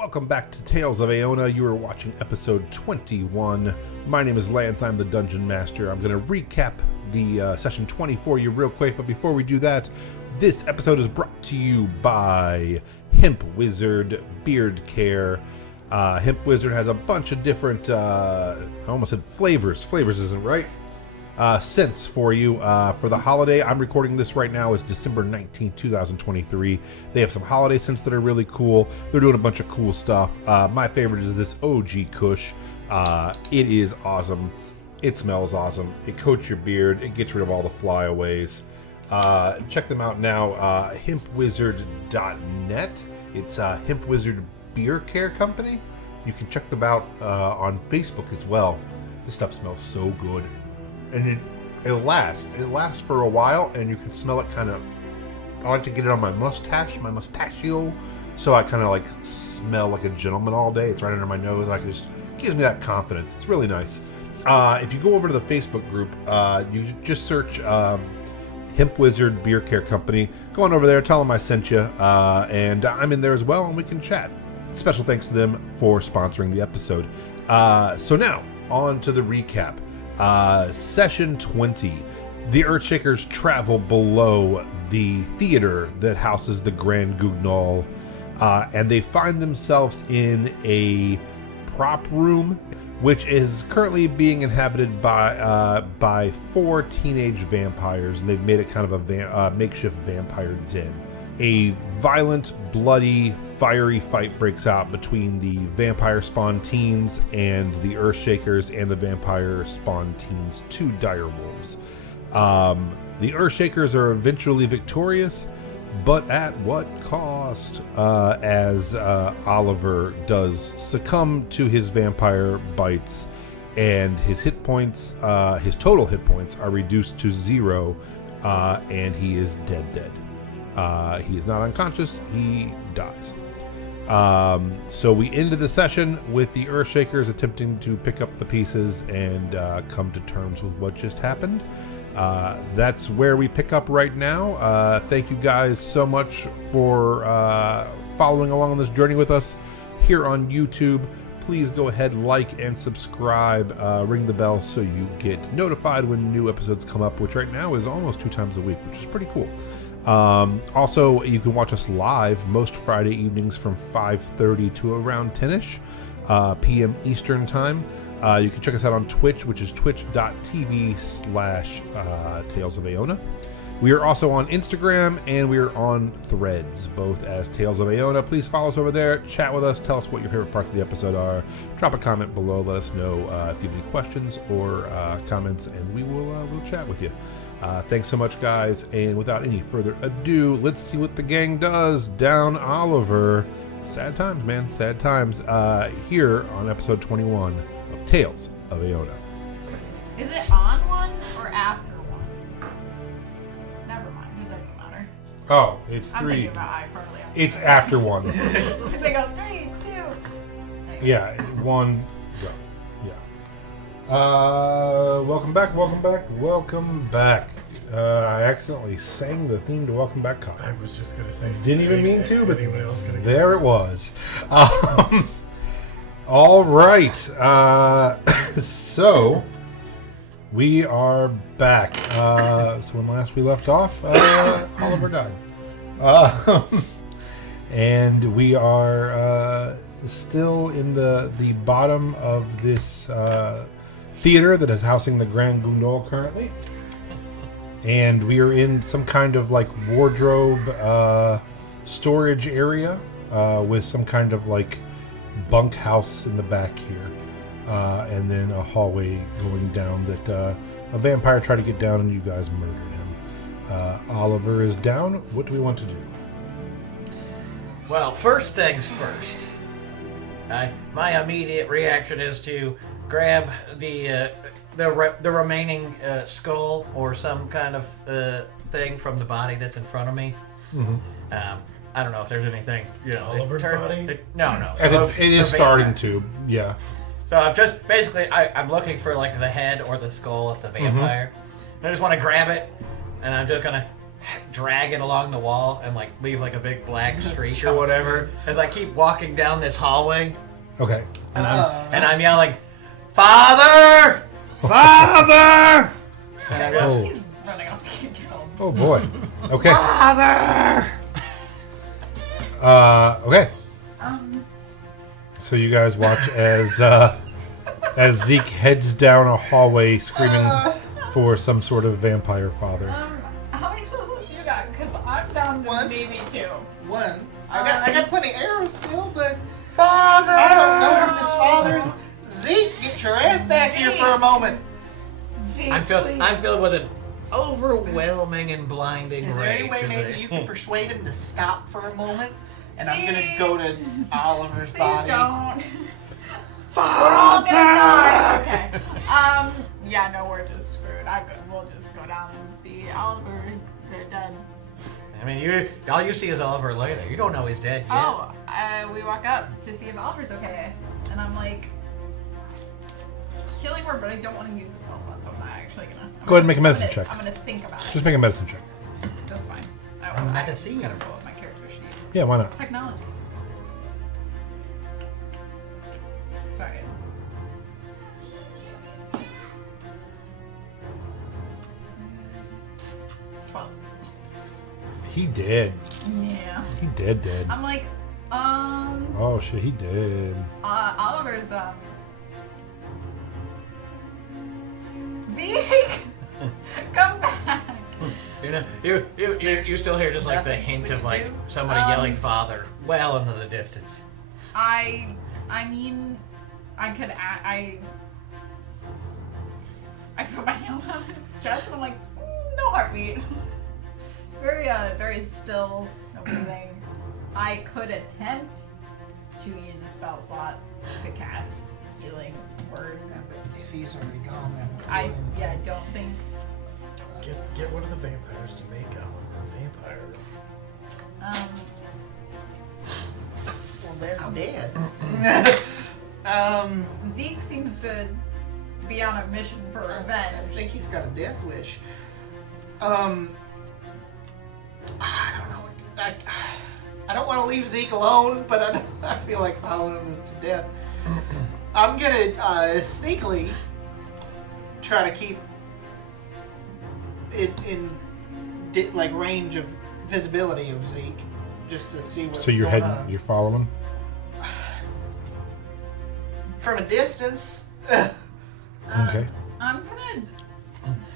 Welcome back to Tales of Aeona. You are watching episode 21. My name is Lance. I'm the Dungeon Master. I'm going to recap the session 20 for you real quick, but before we do that, this episode is brought to you by Hemp Wizard Beard Care. Hemp Wizard has a bunch of different, I almost said flavors. Flavors isn't right. Scents for you for the holiday. I'm recording this right now. It's December 19th, 2023. They have some holiday scents that are really cool. They're doing a bunch of cool stuff. My favorite is this OG Kush. It is awesome. It smells awesome. It coats your beard. It gets rid of all the flyaways. Check them out now. Hempwizard.net. It's Hemp Wizard Beer Care Company. You can check them out on Facebook as well. This stuff smells so good. And it lasts. It lasts for a while, and you can smell it kind of. I like to get it on my mustache, my mustachio, so I kind of like smell like a gentleman all day. It's right under my nose. Gives me that confidence. It's really nice. If you go over to the Facebook group, you just search Hemp Wizard Beer Care Company. Go on over there, tell them I sent you, and I'm in there as well, and we can chat. Special thanks to them for sponsoring the episode. So now on to the recap. Session 20. The Earthshakers travel below the theater that houses the Grand Guignol, and they find themselves in a prop room, which is currently being inhabited by 4 teenage vampires, and they've made it kind of a makeshift vampire den. A violent, bloody, fiery fight breaks out between the vampire spawn teens and the Earthshakers and the vampire spawn teens, 2 dire wolves. The Earthshakers are eventually victorious, but at what cost? As Oliver does succumb to his vampire bites, and his hit points, his total hit points, are reduced to 0, and he is dead. He is not unconscious, he dies. So we ended the session with the Earthshakers attempting to pick up the pieces and come to terms with what just happened. That's where we pick up right now. Thank you guys so much for following along on this journey with us here on YouTube. Please go ahead, like and subscribe, ring the bell so you get notified when new episodes come up, which right now is almost 2 times a week, which is pretty cool. Also, you can watch us live most Friday evenings from 5:30 to around 10ish p.m. Eastern time. You can check us out on Twitch, which is twitch.tv/Tales of Aeona. We are also on Instagram, and we are on Threads, both as Tales of Aeona. Please follow us over there, chat with us, tell us what your favorite parts of the episode are, drop a comment below, let us know if you have any questions or comments, and we'll chat with you. Thanks so much, guys, and without any further ado, let's see what the gang does down Oliver. Sad times, man, sad times. Here on episode 21 of Tales of Aeona. Is it on one or after one? Never mind, it doesn't matter. Oh, it's I'm 3. thinking about iCarly. It's after 1. They go 3, 2. Thanks. Yeah, 1, go. Yeah. Welcome back. I accidentally sang the theme to Welcome Back, Kyle. I was just gonna say. Didn't even mean to, but anyone else gonna there it was. All right. So we are back. So when last we left off, Oliver died. And we are still in the bottom of this theater that is housing the Grand Guignol currently. And we are in some kind of like wardrobe storage area with some kind of like bunkhouse in the back here. And then a hallway going down that a vampire tried to get down and you guys murdered him. Oliver is down. What do we want to do? Well, first things first. My immediate reaction is to grab the remaining skull or some kind of thing from the body that's in front of me. Mm-hmm. I don't know if there's anything, Oliver's body? No. It is starting to, yeah. So I'm just basically I'm looking for like the head or the skull of the vampire. And I just want to grab it, and I'm just gonna drag it along the wall and like leave like a big black streak or whatever as I keep walking down this hallway. Okay. And I'm yelling, "Father! Father!" And I'm just, He's running off to get killed. Oh boy. Okay. "Father!" Okay. So you guys watch as Zeke heads down a hallway screaming for some sort of vampire father. How many spell slots you got? Because I'm down to One. maybe 2. One. I got plenty of arrows still, but Father! I don't know this father. Zeke, get your ass back here for a moment. Zeke, I'm filled with an overwhelming and blinding Is there rage. any way as maybe I- you can persuade him to stop for a moment? And I'm gonna Zeke. go to Oliver's Please body. don't. We're all gonna die. Okay. Yeah, no, we're just screwed. We'll just go down and see Oliver's. They're dead. I mean, all you see is Oliver later. You don't know he's dead yet. Oh, we walk up to see if Oliver's okay, and I'm like, healing word, but I don't want to use the spell slot, so I'm not actually gonna. Go ahead and make a medicine check. I'm gonna think about it. Just make a medicine check. That's fine. Medicine. I gotta pull up my character sheet. Yeah, why not? Technology. Sorry. He dead. Yeah. He dead. I'm like, Oh shit, he dead. Oliver's, Zeke! Come back! You know, you still hear just like the Nothing hint we of can like do. somebody yelling "Father" well into the distance. I mean, I could, I put my hand on his chest and I'm like, no heartbeat. Very still, no breathing. I could attempt to use a spell slot to cast healing word. Yeah, but if he's already gone, then I don't think. Get one of the vampires to make a vampire. well, they're dead. Zeke seems to be on a mission for I revenge. think he's got a death wish. I don't know. I don't want to leave Zeke alone, but I feel like following him to death. I'm gonna sneakily try to keep it in like range of visibility of Zeke, just to see what's So you're going heading, on. you're following. From a distance. Okay. I'm gonna.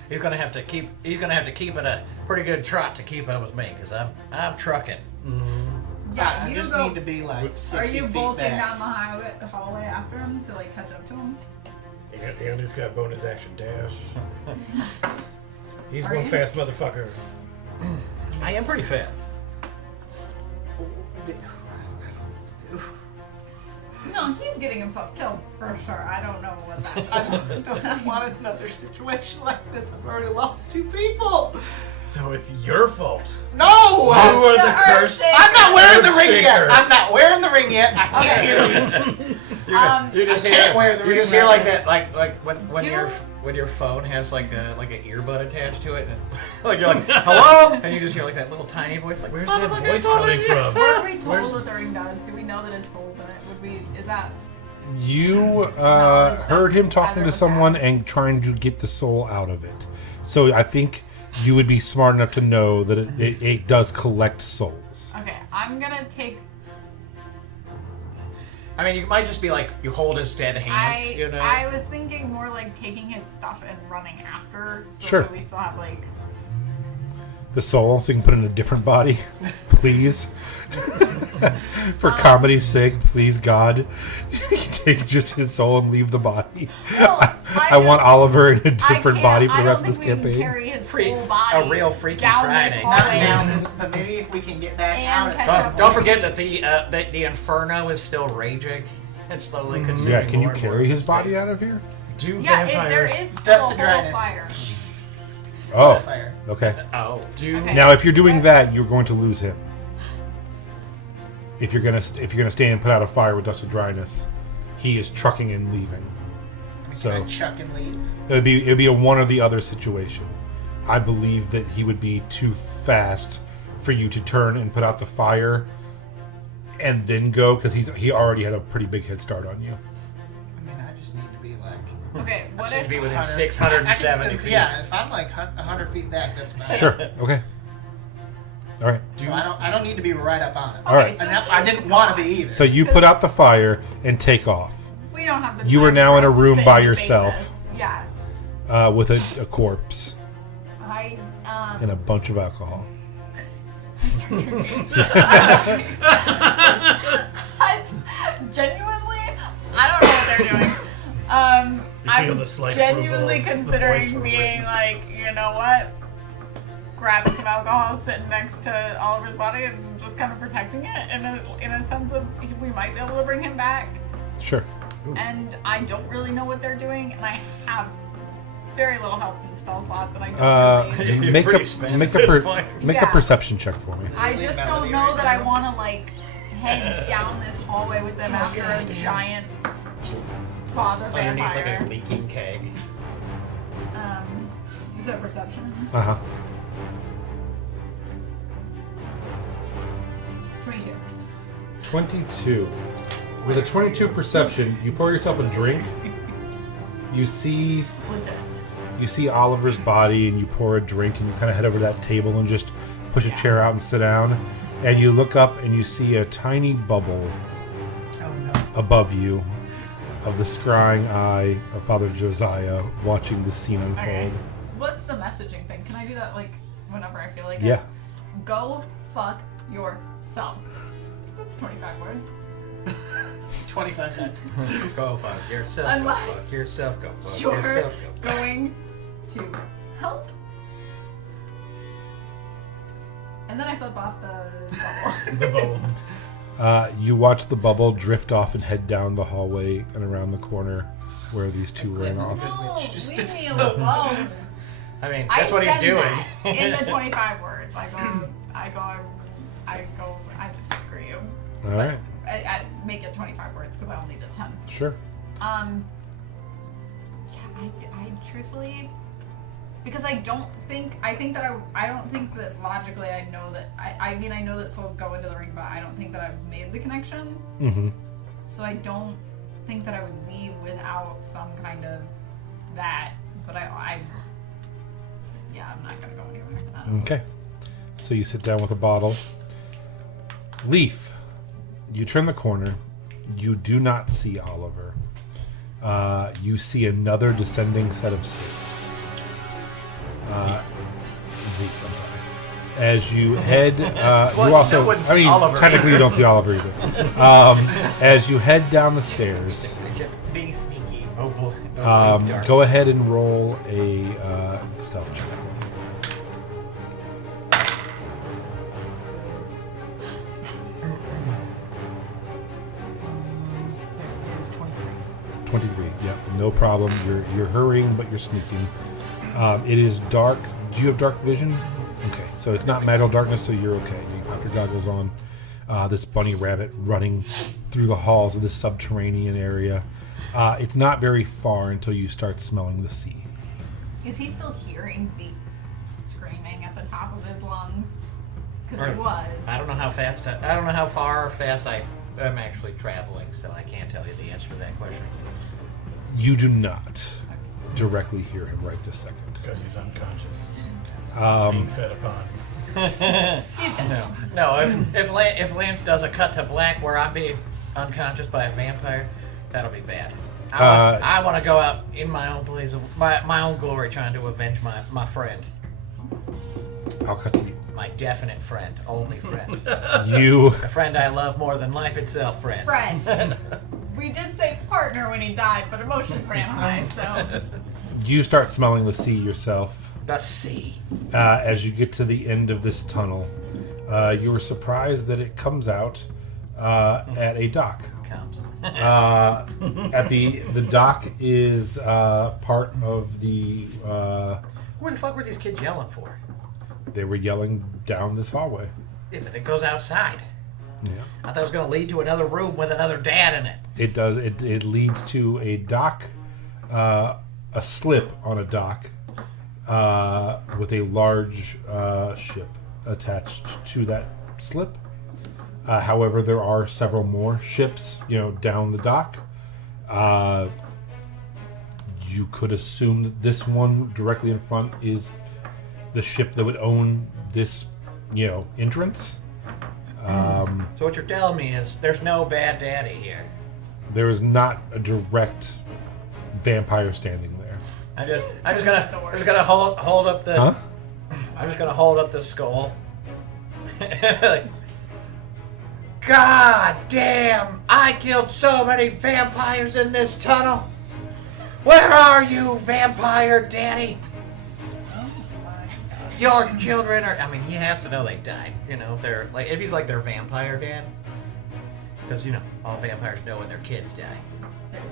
He's gonna have to keep it a pretty good trot to keep up with me because I'm trucking. Yeah, I you just go. need to be like 60 Are you feet bolting back. down the hallway after him to like catch up to him? And he's got bonus action dash. He's Are one you? fast motherfucker. I am pretty fast. No, he's getting himself killed for sure. I don't know what that's. I don't want another situation like this. I've already lost 2 people. So it's your fault. No! You are the the cursed. Earthshaker. I'm not wearing the ring yet. Earthshaker. I'm not wearing the ring yet. I can't hear you. You just I can't wear the you ring just hear right like now. that, like when Do- your phone has like an earbud attached to it, and like you're like hello, and you just hear like that little tiny voice, like Where's that voice coming from? What are we told Where's- what the ring does? Do we know that his soul's in it? Would we? Is that? You No, heard him talking either to was someone bad. and trying to get the soul out of it. So I think you would be smart enough to know that it does collect souls. Okay, I'm gonna take. I mean, you might just be like you hold his dead hands, you know. I was thinking more like taking his stuff and running after, so Sure. that we still have like. The soul, so you can put it in a different body, please. For comedy's sake, please, God, take just his soul and leave the body. Well, I want just- Oliver in a I different can't- body for I the don't rest of this think we can campaign. carry his Free- whole body a real Freaky down Friday. This Not hallway. now, but maybe if we can get back And out at catch some up. point. Don't forget that the inferno is still raging. It's slowly consuming. Yeah, can you more and more carry of his body space. out of here? Do Yeah, there vampires? is still Dust a to whole dryness. fire. Oh, Fire. okay. Oh, Do Okay. Now, if you're doing that, you're going to lose him. If you're gonna stand and put out a fire with dust of dryness, he is trucking and leaving. Can I So chuck and leave? it'd be a one or the other situation. I believe that he would be too fast for you to turn and put out the fire and then go, because he already had a pretty big head start on you. I mean, I just need to be like. Okay, what Should if be within 100 670 feet. Yeah, if I'm like 100 feet back, that's fine. Sure. Okay. All right. So I don't need to be right up on it. All right. so And I didn't want to be either. So you put out the fire and take off we don't have the You time are now for in a us to room sit by and debate yourself. this. Yeah. with a corpse I and a bunch of alcohol. Genuinely, I don't know what they're doing. feel the I'm slight genuinely approval of the voice considering from being Whitney. like, you know what? Grabbing some alcohol, sitting next to Oliver's body, and just kind of protecting it in a sense of we might be able to bring him back. Sure. And I don't really know what they're doing, and I have very little help in spell slots, and I don't really. You're Make pretty a spent make at a this per, point. make a Yeah. perception check for me. I just don't know that I want to like head down this hallway with them after a giant father Underneath like vampire. a leaking keg. Is that perception? Uh huh. 22. 22. With a 22 perception, you pour yourself a drink. You see Oliver's body, and you pour a drink, and you kind of head over to that table and just push a chair out and sit down. And you look up, and you see a tiny bubble Oh no. above you of the scrying eye of Father Josiah watching the scene unfold. Okay. What's the messaging thing? Can I do that like whenever I feel like Yeah. it? Go fuck yourself. That's 25 words. 25 times. Go fuck yourself. Unless go fuck yourself. Go fuck You're yourself. Go fuck. going to help. And then I flip off the bubble. The bubble. You watch the bubble drift off and head down the hallway and around the corner where these two ran off. No, Just leave me alone. I mean, I that's what he's said doing. that in the 25 words. I just screw you. All right. I make it 25 words because I only did 10. Sure. Yeah, I truthfully, because I don't think that logically I know that, I mean, I know that souls go into the ring, but I don't think that I've made the connection. Mm-hmm. So I don't think that I would leave without some kind of that, but I'm not going to go anywhere. Okay. So you sit down with a bottle. Leaf, you turn the corner. You do not see Oliver. You see another descending set of stairs. Zeke, I'm sorry. As you head, Well, you also, I wouldn't I see mean, Oliver technically you either. don't see Oliver either. As you head down the stairs, Be sneaky. Oh boy. Dark. go ahead and roll a stealth check for me. That is 23. 23. Yeah, no problem. You're hurrying, but you're sneaking. It is dark. Do you have dark vision? Okay, so it's not magical darkness, so you're okay. You pop your goggles on. This bunny rabbit running through the halls of this subterranean area. It's not very far until you start smelling the sea. Is he still hearing Zeke screaming at the top of his lungs? Because he Or- was. I don't know how fast. I don't know how far or fast I am actually traveling, so I can't tell you the answer to that question. You do not directly hear him right this second. Because he's unconscious. Um, Being fed upon. No. If Lance does a cut to black where I'm being unconscious by a vampire, that'll be bad. I want to go out in my own blaze of my own glory, trying to avenge my friend, I'll cut to you. my definite friend, only friend, You a friend I love more than life itself, friend. Friend. We did say partner when he died, but emotions ran high, so. you start smelling the sea yourself. The sea. As you get to the end of this tunnel, you were surprised that it comes out at a dock. Comes. At the dock is part of the. What the fuck were these kids yelling for? They were yelling down this hallway. Yeah, but it goes outside. Yeah, I thought it was going to lead to another room with another dad in it. it does. It leads to a dock, a slip on a dock, with a large ship attached to that slip. However, there are several more ships, down the dock. You could assume that this one directly in front is the ship that would own this, entrance. So what you're telling me is there's no bad daddy here. There is not a direct vampire standing there. I'm just gonna hold up the. Huh? I'm just gonna hold up the skull. Like, God damn! I killed so many vampires in this tunnel. Where are you, vampire daddy? Your children are. I mean, he has to know they died. If they're like, if he's like their vampire dad, because all vampires know when their kids die. They're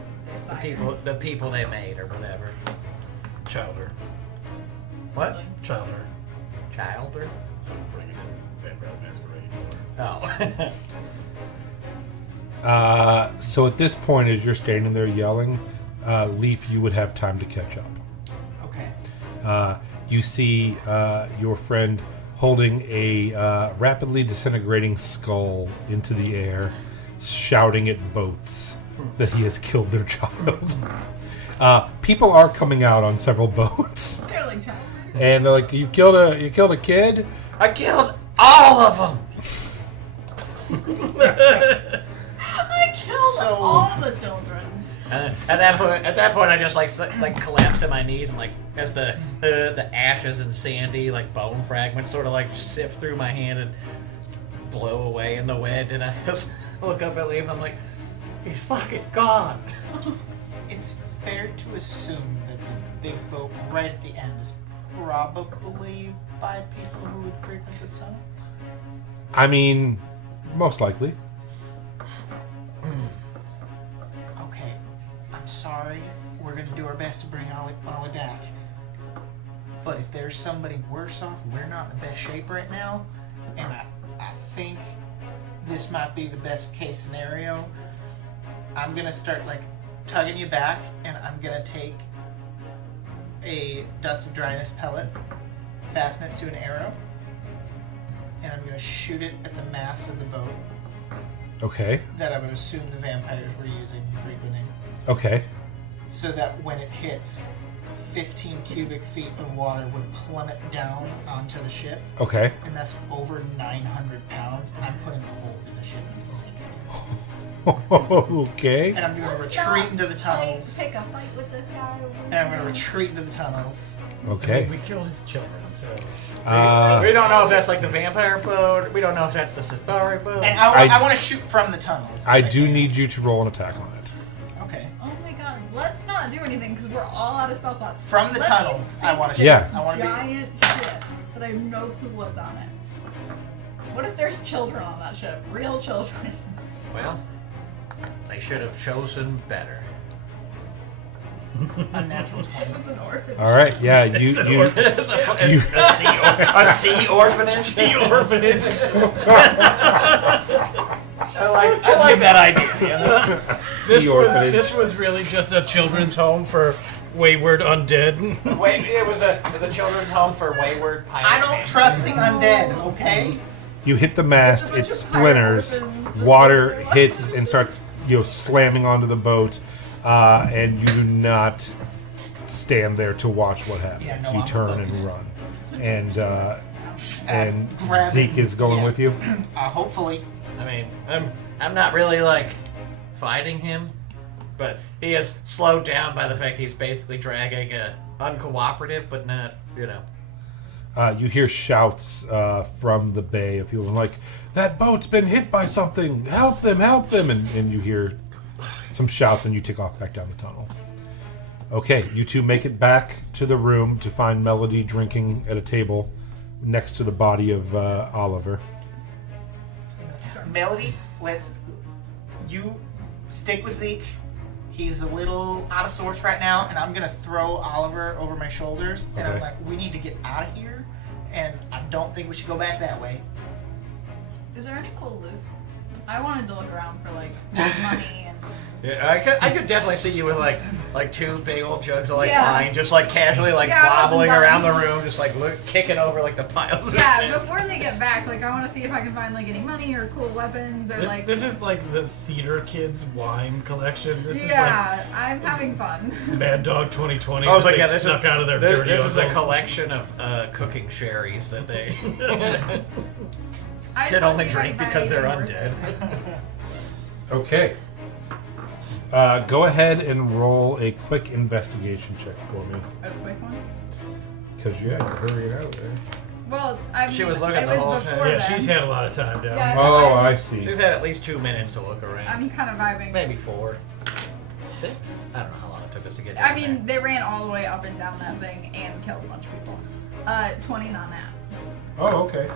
The people they made or whatever. Childer. What? Childer. Childer? Bring it in. Vampire Masquerade. Oh. So at this point, as you're standing there yelling, Leaf, you would have time to catch up. Okay. You see your friend holding a rapidly disintegrating skull into the air, shouting at boats that he has killed their child. People are coming out on several boats, They're like child. and they're like, "You killed a kid." I killed all of them. I killed all the children. At that point, I just like collapse to my knees and as the ashes and sandy bone fragments sort of sift through my hand and blow away in the wind, and I just look up at Leaf and I'm like, he's fucking gone. It's fair to assume that the big boat right at the end is probably by people who would frequent this tunnel. I mean, most likely. Okay, I'm sorry. We're gonna do our best to bring Ollie back. But if there's somebody worse off, we're not in the best shape right now, and I think this might be the best case scenario. I'm gonna start tugging you back, and I'm gonna take a dust of dryness pellet, fasten it to an arrow, and I'm gonna shoot it at the mast of the boat Okay. that I would assume the vampires were using frequenting, Okay. so that when it hits, 15 cubic feet of water would plummet down onto the ship, Okay. and that's over 900 pounds. I'm putting a hole through the ship and sinking it. Okay. And I'm going to Let's retreat not into the tunnels. Pick a fight with this guy. And I'm going to retreat into the tunnels. Okay. We killed his children, so. We don't know if that's the vampire boat. We don't know if that's the Sithari boat. And I- I want to shoot from the tunnels. I if do can. need you to roll an attack on it. Okay. Oh my god, let's not do anything because we're all out of spell slots. From the Let me tunnels, sink I wanna this shoot. Yeah. I wanna be- giant ship that I have no clue what's on it. What if there's children on that ship? Real children. Well, they should have chosen better. Unnatural 20. It's an orphan. All right. Yeah. You. It's an You. orphan- You. A sea orphanage. Sea orphanage. I like that idea. This was really just a children's home for wayward undead. Wait, it was a children's home for wayward pirates. I don't trust the undead, okay? You hit the mast. There's a bunch It of pirate splinters. orphans. Water hits and starts, slamming onto the boat. And you do not stand there to watch what happens. Yeah, no, you I'm turn looking. and run. And grabbing- Zeke is going yeah. with you. Hopefully. I mean, I'm not really fighting him, but he is slowed down by the fact he's basically dragging a uncooperative, but not, You hear shouts from the bay of people like, "That boat's been hit by something! Help them! Help them!" And you hear some shouts, and you take off back down the tunnel. Okay, you two make it back to the room to find Melody drinking at a table next to the body of Oliver. Melody, you stick with Zeke. He's a little out of sorts right now, and I'm gonna throw Oliver over my shoulders, and I'm Okay. like, we need to get out of here, and I don't think we should go back that way. Is there any cool loot? I wanted to look around for money and Yeah, I could definitely see you with like two big old jugs of Yeah. wine, just like casually like Yeah, I wobbling wasn't around the done. room, just like kicking over like the piles. Of Yeah, shit. before they get back, like I want to see if I can find like any money or cool weapons or like. This is like the theater kids wine collection. This Yeah, I'm having fun. is like Mad Dog 2020. I was that like, they yeah, this snuck is out of their this, dirty this is a hotels. collection of cooking sherries that they I just can wanna only see if I drink can find because they're anything worth undead. it. Okay. Go ahead and roll a quick investigation check for me. A quick one. Because, yeah, you're hurrying out there. Well, I mean, She was looking it the was whole before time. Yeah, then. she's had a lot of time down. Yeah. Oh, I see. She's had at least 2 minutes to look around. I'm kind of vibing. Maybe 4, 6. I don't know how long it took us to get. I down mean, they ran all the way up and down that thing and killed a bunch of people. 20 on that. Oh, okay.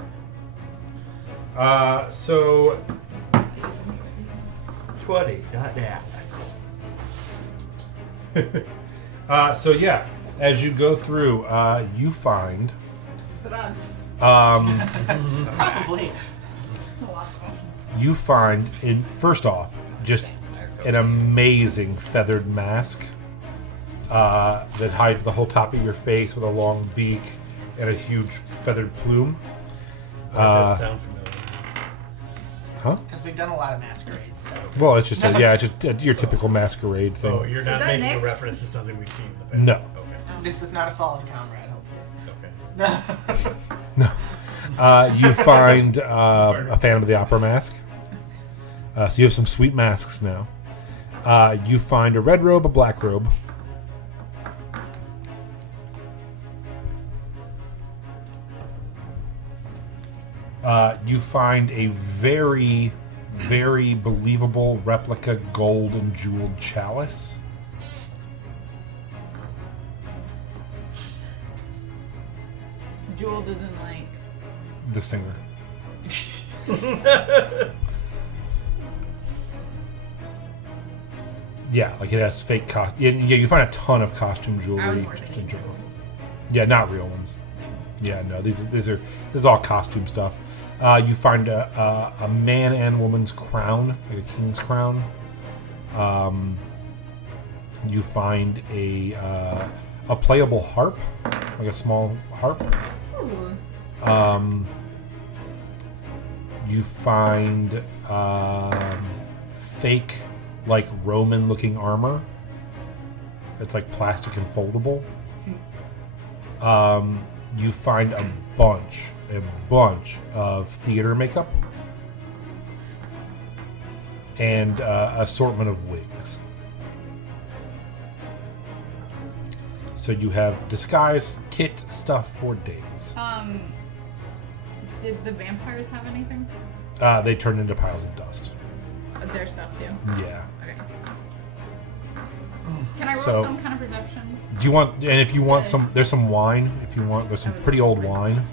So, there. 20, not that. so yeah, as you go through, you find Drugs. Probably. Lots of them. you find in first off just an amazing feathered mask that hides the whole top of your face with a long beak and a huge feathered plume. Why does that sound familiar? Because we've done a lot of masquerade stuff. Well, it's just it's just your typical masquerade thing. Oh, you're not that making a Nyx? reference to something we've seen in the past. No. Okay. This is not a fallen comrade, hopefully. Okay. You find a Phantom of the Opera mask. So you have some sweet masks now. You find a red robe, a black robe. You find a very, very believable replica gold and jeweled chalice. Jewel doesn't like. The singer. Yeah, like it has fake cost. Yeah, you find a ton of costume I was jewelry more just thinking in general. jewels. Yeah, not real ones. Yeah, no, this is all costume stuff. You find a man and woman's crown, like a king's crown. You find a playable harp, like a small harp. Ooh. You find fake, like Roman-looking armor. It's like plastic and foldable. You find a bunch of theater makeup and assortment of wigs. So you have disguise kit stuff for days. Did the vampires have anything? They turn into piles of dust. Their stuff too. Yeah. Okay. Can I roll So- some kind of perception? Do you want? And if you want some, there's some wine. If you want, there's some pretty old wine.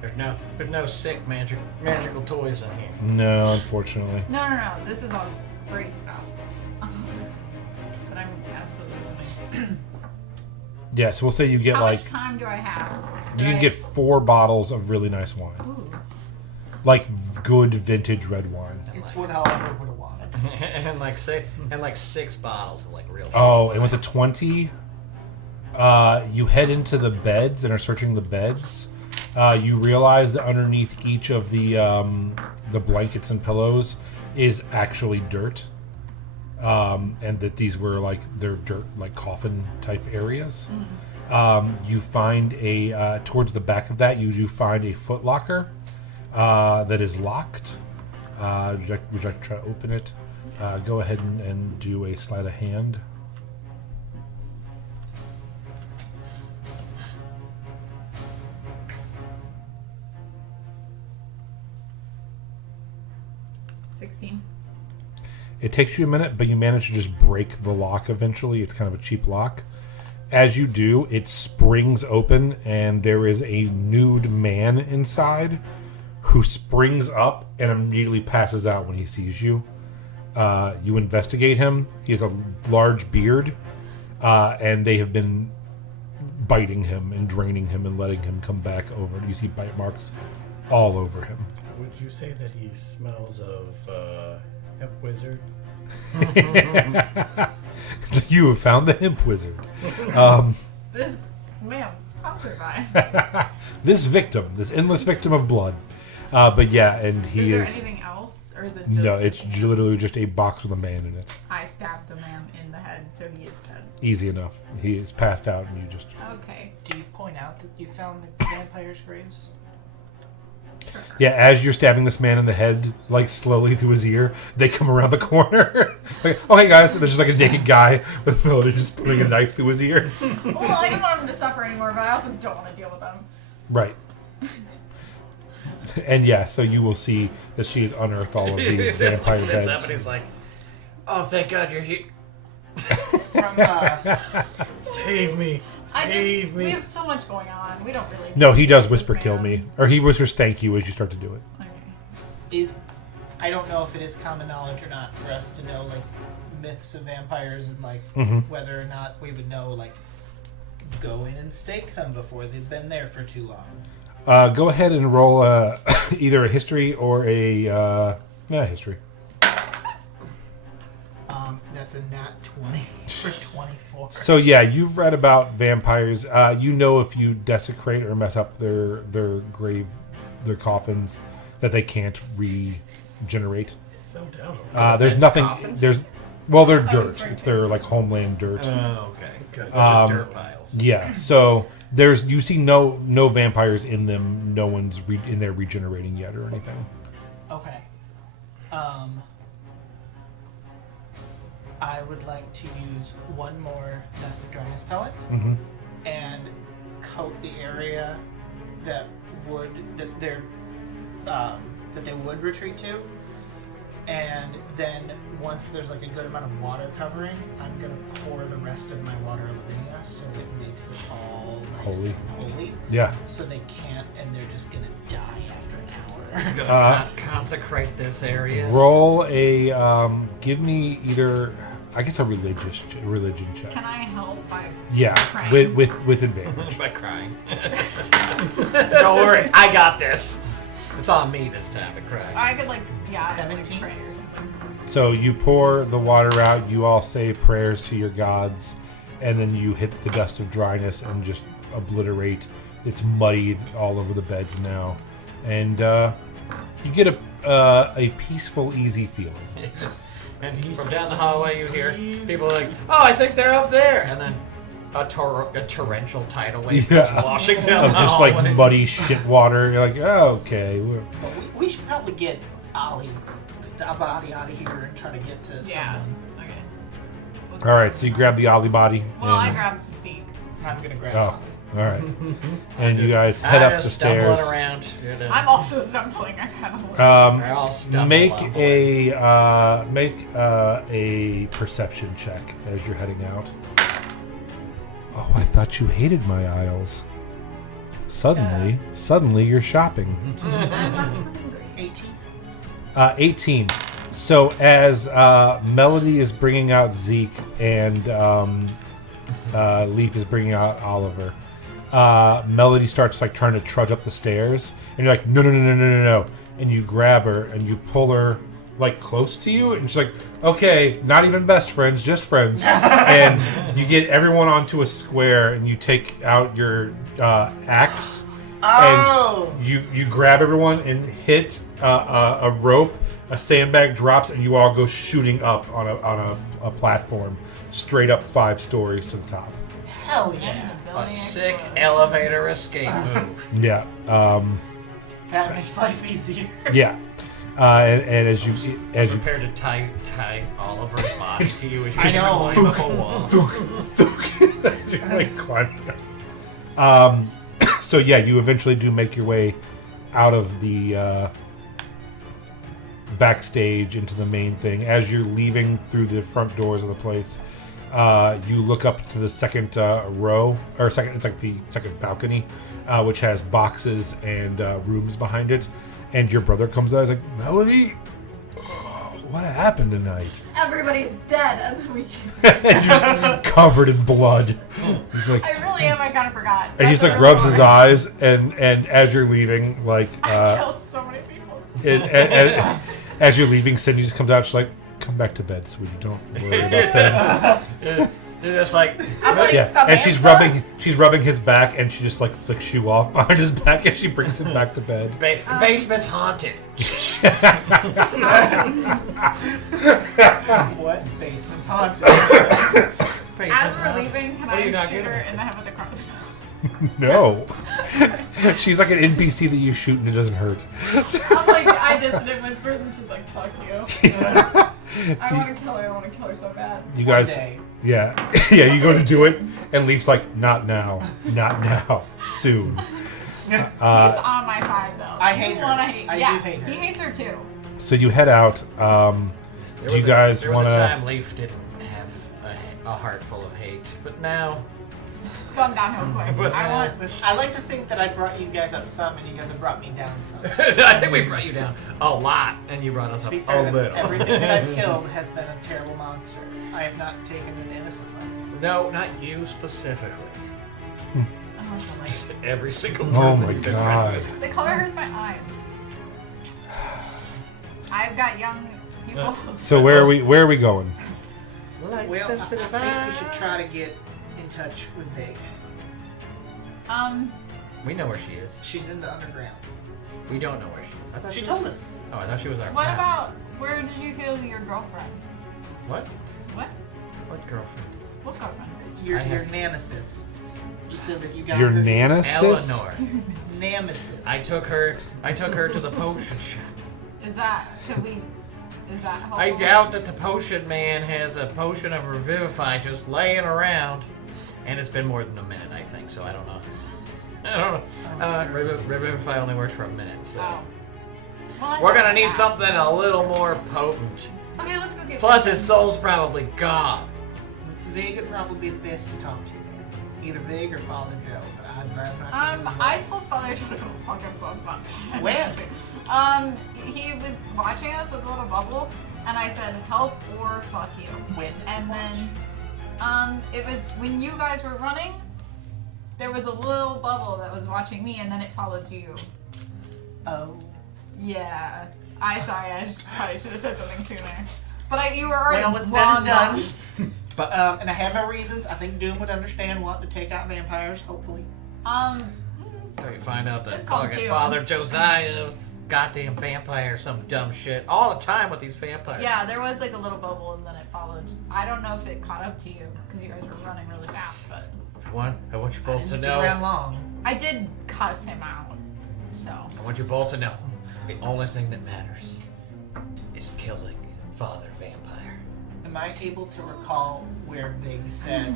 There's no sick magical toys in here. No, unfortunately. No. This is all great stuff. But I'm absolutely loving. Yeah, so we'll say you get How like much time do I have? you can get 4 bottles of really nice wine, Ooh. like good vintage red wine. It's what Oliver would have wanted. and like 6 bottles of like real. Oh, and with the 20, you head into the beds and are searching the beds. You realize that underneath each of the blankets and pillows is actually dirt, and that these were like they're dirt like coffin type areas. You find a towards the back of that you do find a foot locker that is locked. Would you like to try to open it? Go ahead and do a sleight of hand. It takes you a minute, but you manage to just break the lock eventually. It's kind of a cheap lock. As you do, it springs open, and there is a nude man inside who springs up and immediately passes out when he sees you. You investigate him. He has a large beard, and they have been biting him and draining him and letting him come back over. You see bite marks all over him. Would you say that he smells of hemp wizard? You have found the hemp wizard. This man was sponsored by. This endless victim of blood. But yeah, and he Is is. there anything else, or is it just? No, it's literally just a box with a man in it. I stabbed the man in the head, so he is dead. Easy enough. He is passed out, and you just. Okay. Do you point out that you found the vampire's graves? Sure. Yeah, as you're stabbing this man in the head, like slowly through his ear, they come around the corner. Like, oh, hey guys, and there's just like a naked guy with Melody just putting a knife through his ear. Well, I don't want him to suffer anymore, but I also don't want to deal with them. Right. And yeah, so you will see that she has unearthed all of these vampire Sits up beds. and he's like, "Oh, thank God you're here." From Save me. Save We me. have so much going on. We don't really. No, he does this whisper man. kill me. Or he whispers thank you as you start to do it. Okay. I don't know if it is common knowledge or not for us to know like myths of vampires and like whether or not we would know like go in and stake them before they've been there for too long. Go ahead and roll either a history or a history. That's a nat 20 for 24. So yeah, you've read about vampires. You know if you desecrate or mess up their grave, their coffins, that they can't regenerate. So down. There's That's nothing. coffins? They're dirt. right It's their like homeland dirt. Oh, okay. Good. Just dirt piles. Yeah. So you see no vampires in them. No one's in there regenerating yet or anything. Okay. I would like to use one more Nest of Dryness pellet and coat the area that they would retreat to, and then once there's like a good amount of water covering, I'm gonna pour the rest of my water Lavinia so it makes it all nice Holy. and holy. Yeah. So they can't, and they're just gonna die after an hour. I'm gonna consecrate this area. Roll a. Give me either. I guess a religion check. Can I help by? Yeah, Crying. with advantage. By crying. Don't worry, I got this. It's on me this time to cry. I could like, yeah, 17? like pray or something. So you pour the water out. You all say prayers to your gods, and then you hit the dust of dryness and just obliterate. It's muddy all over the beds now, and you get a peaceful, easy feeling. And from down the hallway, you hear people like, "Oh, I think they're up there," and then a torrential tidal wave Yeah. washing down Of the just hallway. like muddy shit water. You're like, oh, okay. But we should probably get Ollie, the body out of here and try to get to Yeah. someone. Okay. Let's All right, so you grab the Ollie body. Well, I and, grabbed Zeke. I'm gonna grab Oh, Ollie. all right. And you guys head I'm up the just stumbling stairs. around. I'm also stumbling. I kind of. They're all stumbling Make along. a perception check as you're heading out. Oh, I thought you hated my aisles. Suddenly you're shopping. 18. 18. So as Melody is bringing out Zeke and Leaf is bringing out Oliver, Melody starts like trying to trudge up the stairs, and you're like, no, and you grab her and you pull her like close to you, and she's like, okay, not even best friends, just friends. And you get everyone onto a square, and you take out your axe. Oh! And you grab everyone and hit a rope. A sandbag drops, and you all go shooting up on a platform, straight up 5 stories to the top. Hell yeah! A sick elevator escape move. Yeah, That makes life easier. yeah. And as you Prepare to tie Oliver's body to you as you I know. climb up a wall. you're like climbing up. So yeah, you eventually do make your way out of the backstage into the main thing. As you're leaving through the front doors of the place, you look up to the second row, or second. It's like the second balcony, which has boxes and rooms behind it. And your brother comes out. He's like, Melody, what happened tonight? Everybody's dead, and then we. And you're just covered in blood. He's like, I really am. I kind of forgot. and he just That's like what I rubs his remember. eyes, and as you're leaving, like I killed so many people. and as you're leaving, Cindy just comes out. She's like, come back to bed, sweetie. Don't worry about that. They're just like, I'm like, Yeah, and she's rubbing his back, and she just like flicks you off behind his back, and she brings him back to bed. basement's haunted. What? Basement's haunted. As we're leaving, can What are you I not shoot her getting? in the head with a crossbow? No, she's like an NPC that you shoot and it doesn't hurt. I'm like, I dissident whispers, and she's like, fuck you. I want to kill her. I want to kill her so bad. You guys, day. yeah, yeah. You go to do it, and Leaf's like, not now, soon. He's on my side though. I hate her. I I do hate her. He hates her too. So you head out. Do you guys There want was a to? time Leaf didn't have a heart full of hate, but now It's gone downhill quick. But- I want. Listen, I like to think that I brought you guys up some, and you guys have brought me down some. I think we brought you down a lot, and you brought us To up be a fair, little. everything that I've killed has been a terrible monster. I have not taken an innocent life. No, not you specifically. Just every single person. Oh my you've been friends god! with. The color hurts my eyes. I've got young people. So where are we going? Well, I think we should try to get in touch with Vig. We know where she is. She's in the underground. We don't know where she is. I thought She was- told us. Oh, I thought she was our What pal. about where did you kill your girlfriend? What? What? What girlfriend? What girlfriend? Your I have- nemesis. You said that you got Your her. nana sis? Eleanor. Nemesis. I took her to the potion shop. Is that could we? Is that helpful? I doubt that the potion man has a potion of revivify just laying around, and it's been more than a minute, I think. So I don't know. Revivify only works for a minute, so Oh. Well, I we're thought gonna need that. something a little more potent. Okay, let's go get. Plus, his soul's probably gone. Vig would probably be the best to talk to then. Either Vig or Father Joe, but I'd rather not. get involved. I told Father Joe to go fuck himself about 10 When? minutes ago. He was watching us with a little bubble, and I said, help or fuck you. When? And then, it was when you guys were running, there was a little bubble that was watching me, and then it followed you. Oh. Yeah. I probably should have said something sooner. But you were already Well, what's long done is gone. done. But And I have my reasons. I think Doom would understand wanting to take out vampires, hopefully. so you find out that It's called fucking Doom. Father Josiah's goddamn vampire, some dumb shit all the time with these vampires. Yeah, there was like a little bubble, and then it followed. I don't know if it caught up to you, because you guys were running really fast, but I want you I both didn't to stick know. around long. I did cuss him out, so. I want you both to know the only thing that matters is killing Father Vampire. Am I able to recall where Vig said?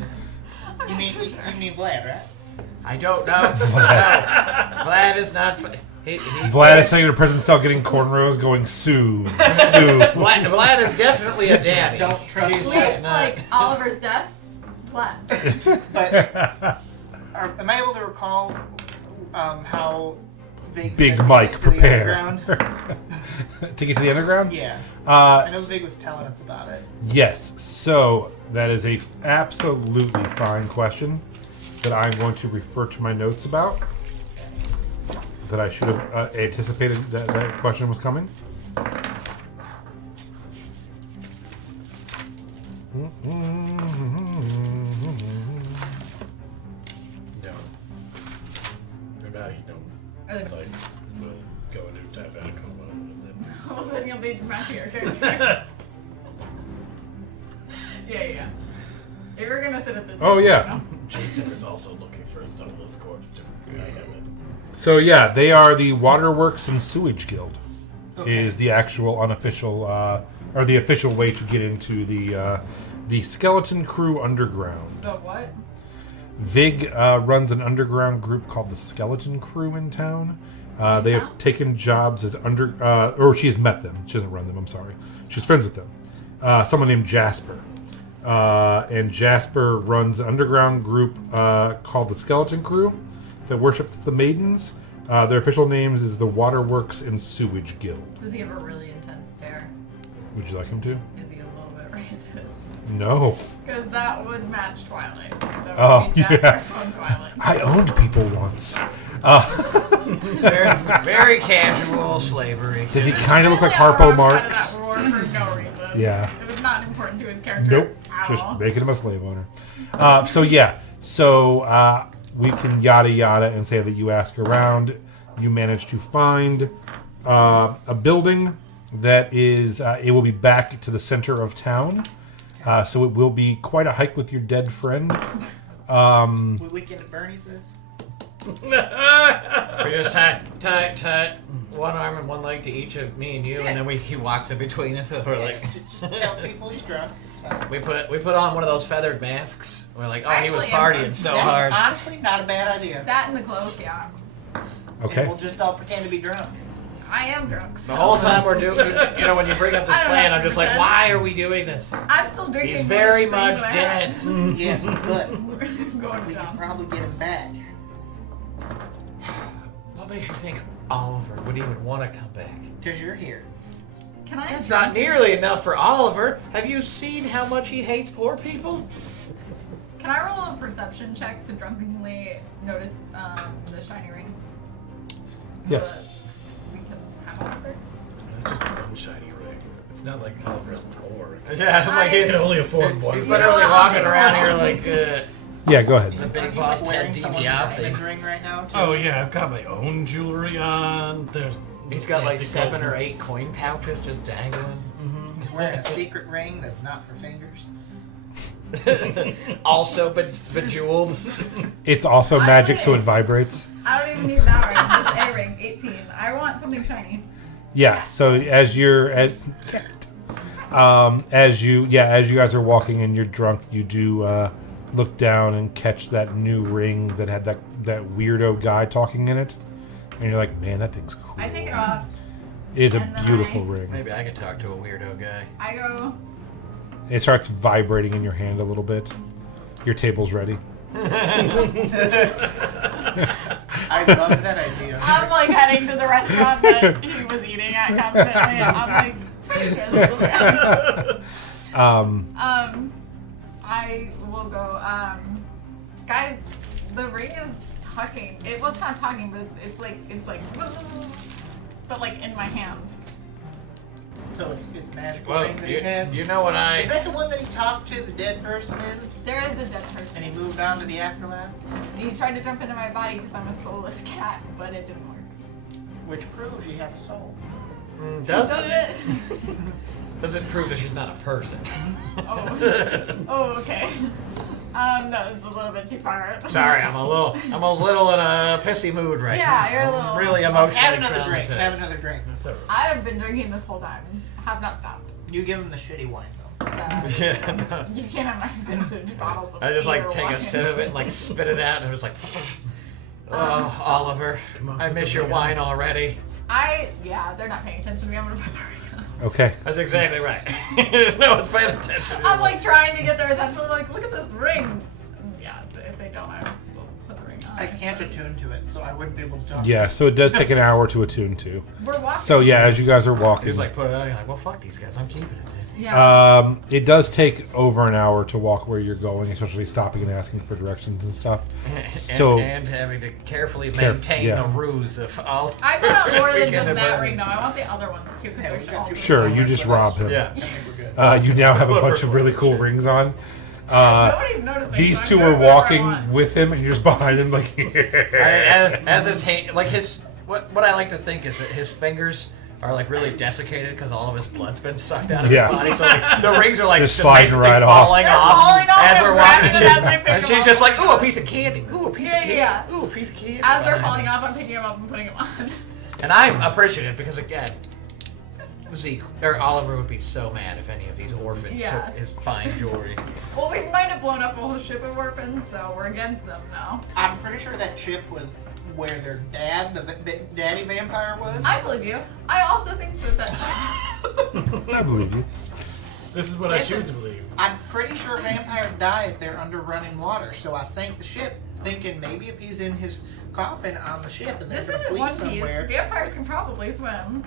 You mean Vlad, right? I don't know. No. Vlad is not. Vlad is sitting in a prison cell getting cornrows, going soon, soon. Vlad is definitely a daddy. Don't trust He's Vlad. just It's not. like Oliver's death. What? But am I able to recall how Vig Big said to Mike, get to the prepare. underground? To get to the underground? Yeah. I know Uh, Vig was telling us about it. yes. So that is a absolutely fine question that I'm going to refer to my notes about. That I should have anticipated that question was coming. No. They're not eating them. Like, we'll go into type out a coma and then. Well, then you'll be my character. Yeah. You're gonna sit at the table. Oh, yeah. Jason is also looking for someone's corpse to reunite him. So yeah, they are the Waterworks and Sewage Guild. Okay. Is the actual unofficial or the official way to get into the Skeleton Crew Underground. The what? Vig runs an underground group called the Skeleton Crew in town. They have taken jobs as or she has met them. She doesn't run them. I'm sorry. She's friends with them. Someone named Jasper. And Jasper runs an underground group called the Skeleton Crew that worships the maidens. Their official names is the Waterworks and Sewage Guild. Does he have a really intense stare? Would you like him to? Is he a little bit racist? No. Because that would match Twilight. That would Oh, be Jasper yeah. from Twilight. I owned people once. Very casual slavery. Does he kind of look like Really Harpo outside of Marx? that roar for no reason. was. Yeah. It was not important to his character Nope. at Just all. making him a slave owner. So we can yada yada and say that you ask around. You manage to find a building that is. It will be back to the center of town. So it will be quite a hike with your dead friend. We weekend at Bernie's this? We just tie one arm and one leg to each of me and you, and then he walks in between us. And we're like, Just tell people he's drunk. It's fine. we put on one of those feathered masks. We're like, oh, I he was actually am partying drunk. so That's hard. honestly not a bad idea. That and the cloak, yeah. Okay. And we'll just all pretend to be drunk. I am drunk. So. The whole time we're doing, when you bring up this I don't plan, have I'm to just like, pretend. why are we doing this? I'm still drinking. He's more very things much than I dead. had. Yes, but Going we can down. probably get him back. What makes you think Oliver would even want to come back? Because you're here. Can I? That's not nearly enough for Oliver. Have you seen how much he hates poor people? Can I roll a perception check to drunkenly notice the shiny ring? Yes. We can have Oliver. It's not just one shiny ring. It's not like Oliver's poor. Yeah, it's like He he's can only afford one. He's ring. literally I'll walking take around one. here like Yeah, go ahead. the Are big you boss wearing Ted someone's DiBiase. diamond ring right now, too? Oh yeah, I've got my own jewelry on. There's He's got like fancy 7 gold- or 8 coin pouches just dangling. He's wearing a secret ring that's not for fingers. Also bejeweled. It's also magic, so it Honestly- vibrates. I don't even need that ring. Just a ring. 18. I want something shiny. Yeah. So as you guys are walking and you're drunk, you do look down and catch that new ring that had that weirdo guy talking in it, and you're like, man, that thing's cool. I take it off. It is a and then beautiful I- ring. Maybe I could talk to a weirdo guy. I go. It starts vibrating in your hand a little bit. Your table's ready. I love that idea. I'm like heading to the restaurant that he was eating at constantly. I'm like, pretty sure this is the I will go. Guys, the ring is tucking. Well, it's not talking, but it's like, but like in my hand. So it's magical Well, ring that he had. you know what Is that the one that he talked to the dead person in, There is a dead person. and he moved on to the afterlife? He tried to jump into my body because I'm a soulless cat, but it didn't work. Which proves you have a soul. does Does it? it? Does it prove that she's not a person? Oh, okay. That was a little bit too far. Sorry, I'm a little in a pissy mood right now. Yeah, you're a little- really emotionally Have another drink. traumatized. Have another drink. That's all right. I have been drinking this whole time. Have not stopped. You give him the shitty wine, though. Yeah, no. You can't have my vintage bottles of I just like beer take wine. a sip of it and like spit it out, and it was like, oh, Oliver, Come on, I put miss the your ring on. wine already. Yeah, they're not paying attention to me. I'm gonna put the ring on. Okay. That's exactly right. No one's paying attention. I'm like trying to get their attention. Like, look at this ring. Yeah, if they don't, I will put the ring on. I can't attune to it, so I wouldn't be able to talk. Yeah. So it does take an hour to attune to. We're walking. So yeah, as you guys are walking, He's like, put it on. You're like, well, fuck these guys. I'm keeping it. Then. it does take over an hour to walk where you're going, especially stopping and asking for directions and stuff. So and having to carefully Caref- maintain yeah. the ruse of all. I put out more than weekend just that events. ring, though. I want the other ones too, because Yeah, we they're got also two- sure, you just rob him. Yeah. I think we're good. You now have a Well, bunch of really cool rings on. Nobody's noticing. These so I'm two good are wherever I walking want. with him, and you're just behind him, like. As his hand, like his, what I like to think is that his fingers are like really desiccated because all of his blood's been sucked out of Yeah. his body. So like, the rings are like They're sliding basically right off. falling They're off falling off as and we're walking. grabbing them as I pick And them she's up. just like, ooh, a piece of candy. Ooh, a piece of Yeah, candy. yeah. Ooh, a piece of candy. As they're falling off, I'm picking them up and putting them on. And I'm appreciative because again, Zeke or Oliver would be so mad if any of these orphans Yeah. took his fine jewelry. Well, we might have blown up a whole ship of orphans, so we're against them now. I'm pretty sure that ship was where their dad, the daddy vampire, was. I believe you. I also think that I believe you. This is what Listen. I choose to believe. I'm pretty sure vampires die if they're under running water, so I sank the ship thinking maybe if he's in his coffin on the ship and they're this gonna isn't flee One Piece. somewhere. Vampires can probably swim.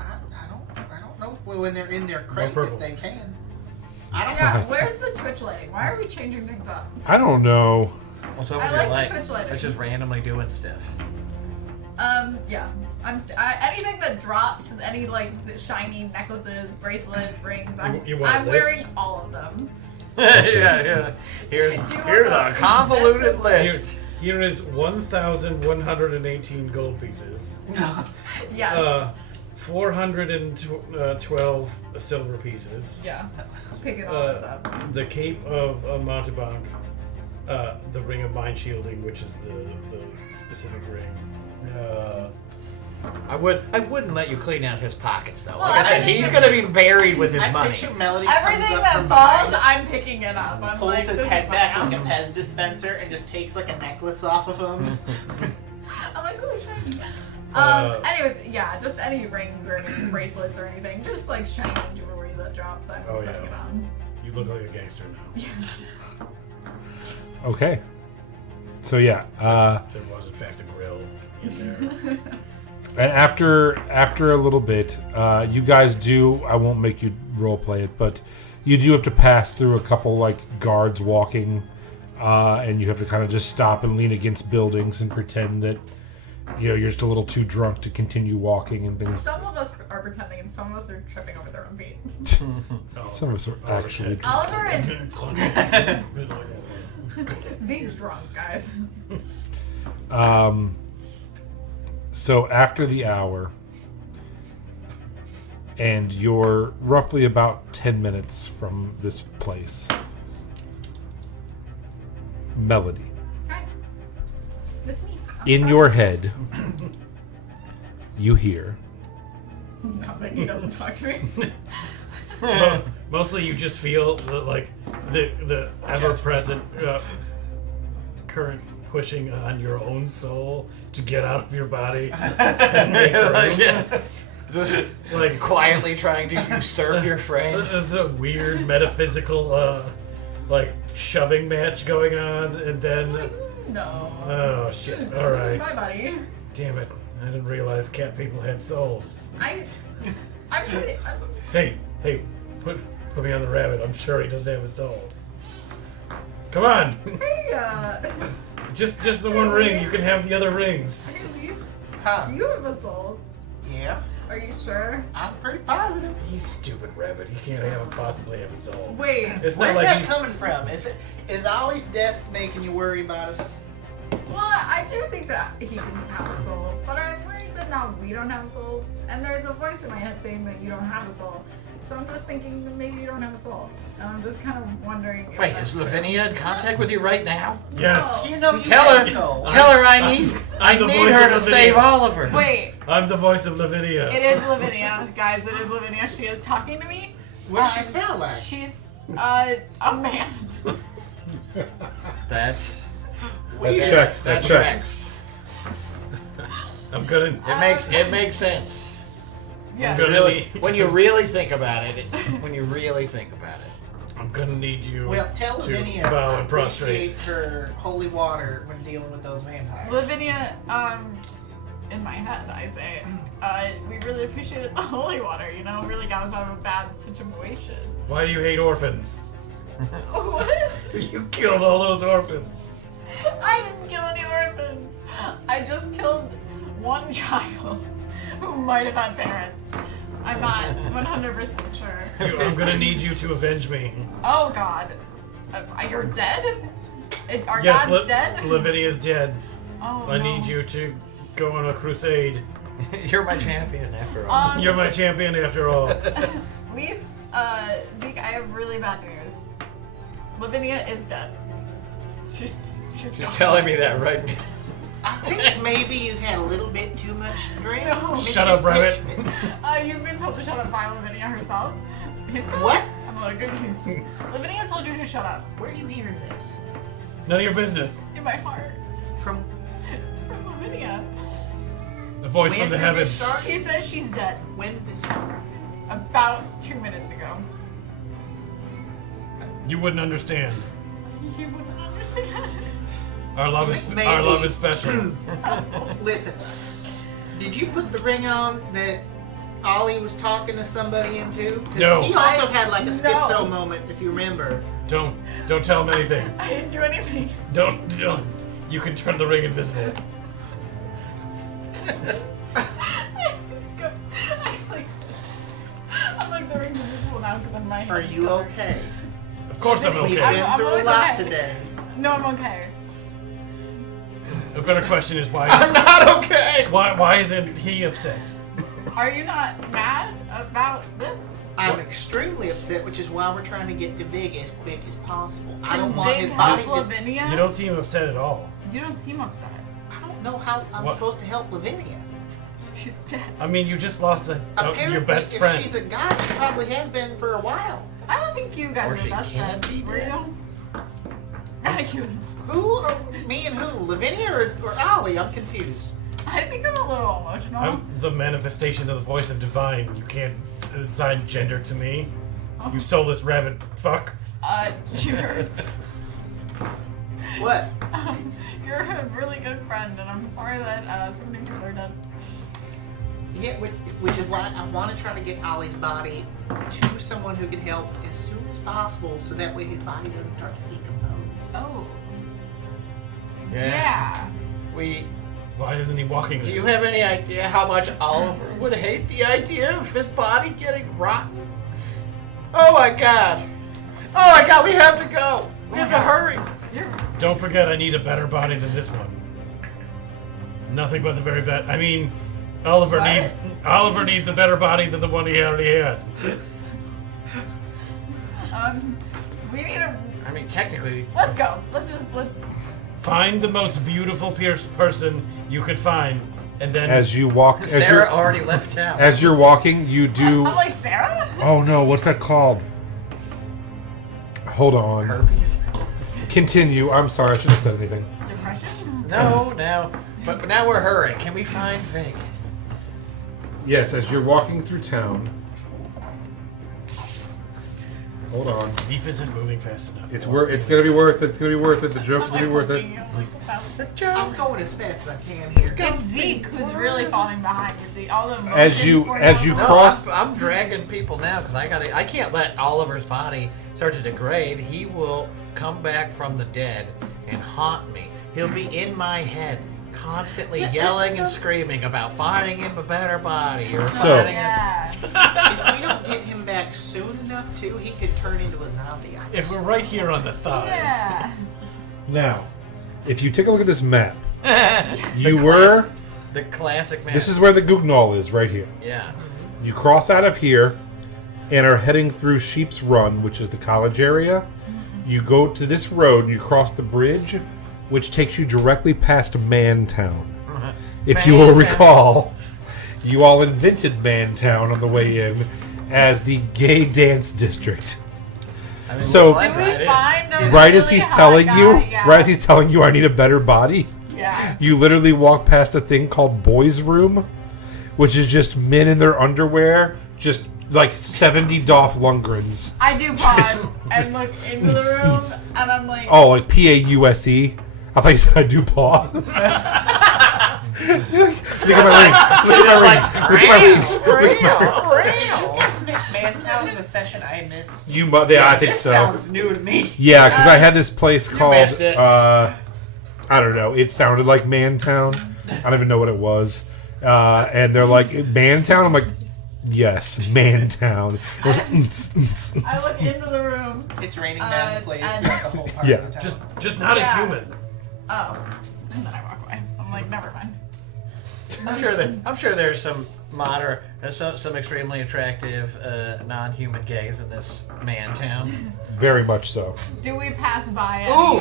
I don't know if when they're in their crate purple. if they can. I don't know. Yeah, where's the Twitch lighting? Why are we changing things up? I don't know. Well, so I was like your the light. Twitch lighting. It's just randomly doing stuff. Yeah. Anything that drops, any like shiny necklaces, bracelets, rings. You want a I'm list? wearing all of them. yeah. Here's Do you here's want a the convoluted expensive- list. Here is 1,118 gold pieces. Yes. 412 silver pieces. Yeah. Picking all this up. The Cape of Montebank. The Ring of Mind Shielding, which is the specific ring. I wouldn't let you clean out his pockets though. Well, Like I said, everything he's that- gonna be buried with his I money. picture Melody Everything comes up that from falls, behind, I'm picking it up. I'm pulls like, his this head is back my like a house. Pez dispenser and just takes like a necklace off of him. I'm like, ooh, shiny. Uh, Anyway, yeah, just any rings or any bracelets or anything. Just like shiny jewelry that drops, I'm Oh, putting yeah. it on. You look like a gangster now. Okay. So yeah, There was in fact a grill in there. and after a little bit, you guys do. I won't make you role play it, but you do have to pass through a couple like guards walking, and you have to kind of just stop and lean against buildings and pretend that you're just a little too drunk to continue walking and things. Some of us are pretending, and some of us are tripping over their own feet. Some of us are actually. Oliver is Zeke's drunk, guys. So after the hour, and you're roughly about 10 minutes from this place, Melody, Hi. It's me. I'm in sorry. your head, you hear, No, but he doesn't talk to me. Mostly you just feel the ever-present current pushing on your own soul to get out of your body and make room. Just Like quietly trying to usurp your frame. There's a weird metaphysical like shoving match going on, and then No. oh shit! All This is right, my buddy. damn it! I didn't realize cat people had souls. I'm pretty. Hey, put me on the rabbit. I'm sure he doesn't have a soul. Come on, Hey, just the one ring. You can have the other rings. hey, Leaf. Huh. Do you have a soul? Yeah, Are you sure? I'm pretty positive. He's stupid rabbit. He can't possibly have a soul. Wait. It's Where's not like that he's. coming from? Is Ollie's death making you worry about us? Well, I do think that he didn't have a soul, but I'm worried that now we don't have souls, and there's a voice in my head saying that you don't have a soul. So I'm just thinking that maybe you don't have a soul, and I'm just kind of wondering. If Wait, that's is true. Lavinia in contact with you right now? Yes, No. You know you Tell have her, a soul. tell her I need I'm the voice her of to Lavinia. save Oliver. Wait, I'm the voice of Lavinia. it is Lavinia, guys. It is Lavinia. She is talking to me. What does she sound like? She's a man. That checks. That checks. I'm gonna. It makes sense. Yeah. Good. Really, when you really think about it, I'm gonna need you Well, tell to Lavinia bow I and prostrate. appreciate her holy water when dealing with those vampires. Lavinia, in my head, I say, we really appreciated the holy water, you know, really got us out of a bad situation. Why do you hate orphans? What? You killed all those orphans. I didn't kill any orphans. I just killed one child who might have had parents. I'm not 100% sure. I'm gonna need you to avenge me. Oh God. You're dead? Our Yes, God's dead? Lavinia's dead. Oh, I no. need you to go on a crusade. You're my champion after all. You're my champion after all. Leaf, Zeke, I have really bad news. Lavinia is dead. She's She's gone. telling me that right now. I think maybe you had a little bit too much to drink. No. Maybe Shut just up, Rabbit. pitch- You've been told to shut up by Lavinia herself. Himself? What? I'm not a good news. Lavinia told you to shut up. Where are you hearing this? None of your business. In my heart. From From Lavinia. The voice When from the did this heavens. start? She says she's dead. when did this start? About 2 minutes ago. You wouldn't understand. You wouldn't understand. Our love is Maybe. our love is special. Listen, did you put the ring on that Ollie was talking to somebody into? 'Cause No. He also had like a schizo No. moment, if you remember. Don't tell him anything. I didn't do anything. Don't. You can turn the ring invisible. my hands. Are you covered. okay? Of course I'm We've okay. been I'm through a always lot okay. today. No, I'm okay. A better question is I'm not okay. why isn't he upset? Are you not mad about this? I'm extremely upset, which is why we're trying to get to Big as quick as possible. I don't want Big his body help to. Lavinia? You don't seem upset at all. You don't seem upset. I don't know how I'm What? supposed to help Lavinia. She's dead. I mean, you just lost Apparently, your best if friend. she's a guy, she probably has been for a while. I don't think you guys Or were she best can't friends, be were dead. you? Who? Me and who? Lavinia or Ollie? I'm confused. I think I'm a little emotional. I'm the manifestation of the voice of divine. You can't assign gender to me. You soulless rabbit fuck. You're, What? you're a really good friend, and I'm sorry that so many people are dead. Yeah, which is why I want to try to get Ollie's body to someone who can help as soon as possible, so that way his body doesn't start to decompose. Oh. Yeah. Yeah. We. Why isn't he walking? Do you have any idea how much Oliver would hate the idea of his body getting rotten? Oh my god! Oh my god! We have to go. We have to hurry. Don't forget, I need a better body than this one. Nothing but the very best. I mean, Oliver What? needs a better body than the one he already had. We need a. I mean, technically, Let's go. Let's. Find the most beautiful person you could find, and then As you walk, as Sarah you're, already left town. as you're walking, you do. I'm like Sarah. Oh no, what's that called? Hold on. Herpes? Continue. I'm sorry, I shouldn't have said anything. Depression. No. But now we're hurrying. Can we find Vig? Yes, as you're walking through town. Hold on. Leaf isn't moving fast enough. It's gonna be worth it. It's gonna be worth it. The joke's gonna be worth it. I'm going as fast as I can here. It's Zeke who's really falling behind. All the As you No, cross. I'm dragging people now because I can't let Oliver's body start to degrade. He will come back from the dead and haunt me. He'll be in my head, constantly yelling and screaming about finding him a better body or So- finding him. Yeah. If we don't get him back soon enough, too, he could turn into a zombie. If we're right here on the thighs. Yeah. Now, if you take a look at this map, you The were. The classic man. This is where the Gugnol is, right here. Yeah. You cross out of here and are heading through Sheep's Run, which is the college area. You go to this road, you cross the bridge, which takes you directly past Mantown. If you will Mantown. recall, you all invented Mantown on the way in as the gay dance district. I mean, So- we'll Do dive we right in. find a Right as really he's hot telling guy? you, Yeah. right as he's telling you, I need a better body. Yeah. You literally walk past a thing called Boys Room, which is just men in their underwear, just like 70 Dolph Lundgrens. I do pause and look into the room, and I'm like, Oh, like P-A-U-S-E? I thought you said I do pause. Look at my rings. Look at my rings. Look at my rings. Did you guys make Mantown in the session I missed? Yeah, I think This so. sounds new to me. Yeah, because I had this place called, missed it. I don't know, it sounded like Mantown. I don't even know what it was. And they're like, Mantown? I'm like, yes, Mantown. It was, I look into the room. It's Raining Man plays and- throughout the whole part Yeah. of the town. Just not Yeah. a human. Oh. And then I walk away. I'm like, never mind. I'm sure there's some some extremely attractive non-human gays in this man town. very much so. Do we pass by it? Ooh,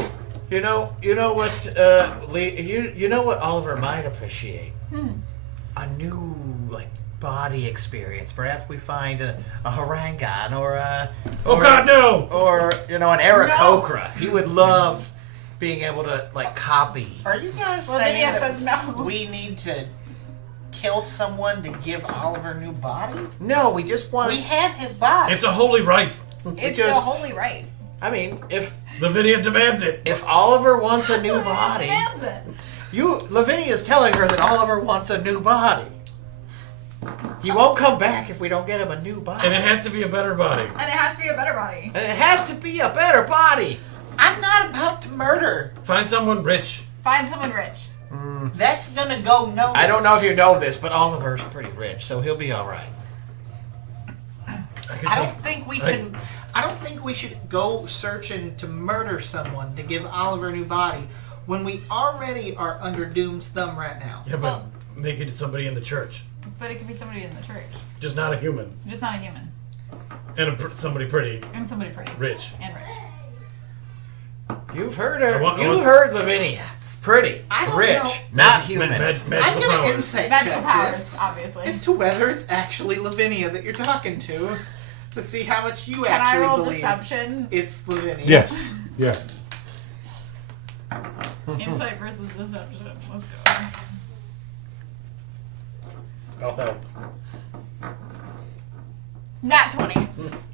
you know what, Lee, you know what Oliver might appreciate? A new body experience. Perhaps we find a Harangon or a Oh God, no! or an Aarakocra. He would love being able to copy. Are you guys Well, saying Lydia that says no. we need to kill someone to give Oliver a new body? No, we just want. We have his body. It's a holy right. It's just- a holy right. I mean, if Lavinia demands it. Oliver wants a new body, Demands it. Lavinia is telling her that Oliver wants a new body. He won't come back if we don't get him a new body. And it has to be a better body. And it has to be a better body. And it has to be a better body. I'm not about to murder. Find someone rich. Find someone rich. That's gonna go nowhere. I don't know if you know this, but Oliver's pretty rich, so he'll be all right. I don't think we can. I don't think we should go searching to murder someone to give Oliver a new body when we already are under Doom's thumb right now. Yeah, but Well- make it somebody in the church. But it could be somebody in the church. Just not a human. Just not a human. And somebody pretty And somebody pretty. rich. And rich. You've heard her. I want- You heard Lavinia. Pretty, I don't rich, know. not human. I'm Magical gonna powers. insight Magical check powers, this obviously. as to whether it's actually Lavinia that you're talking to see how much you Can I actually roll believe deception? it's Lavinia. Yes. Yeah. Insight versus deception. Let's go. I'll help. Nat 20.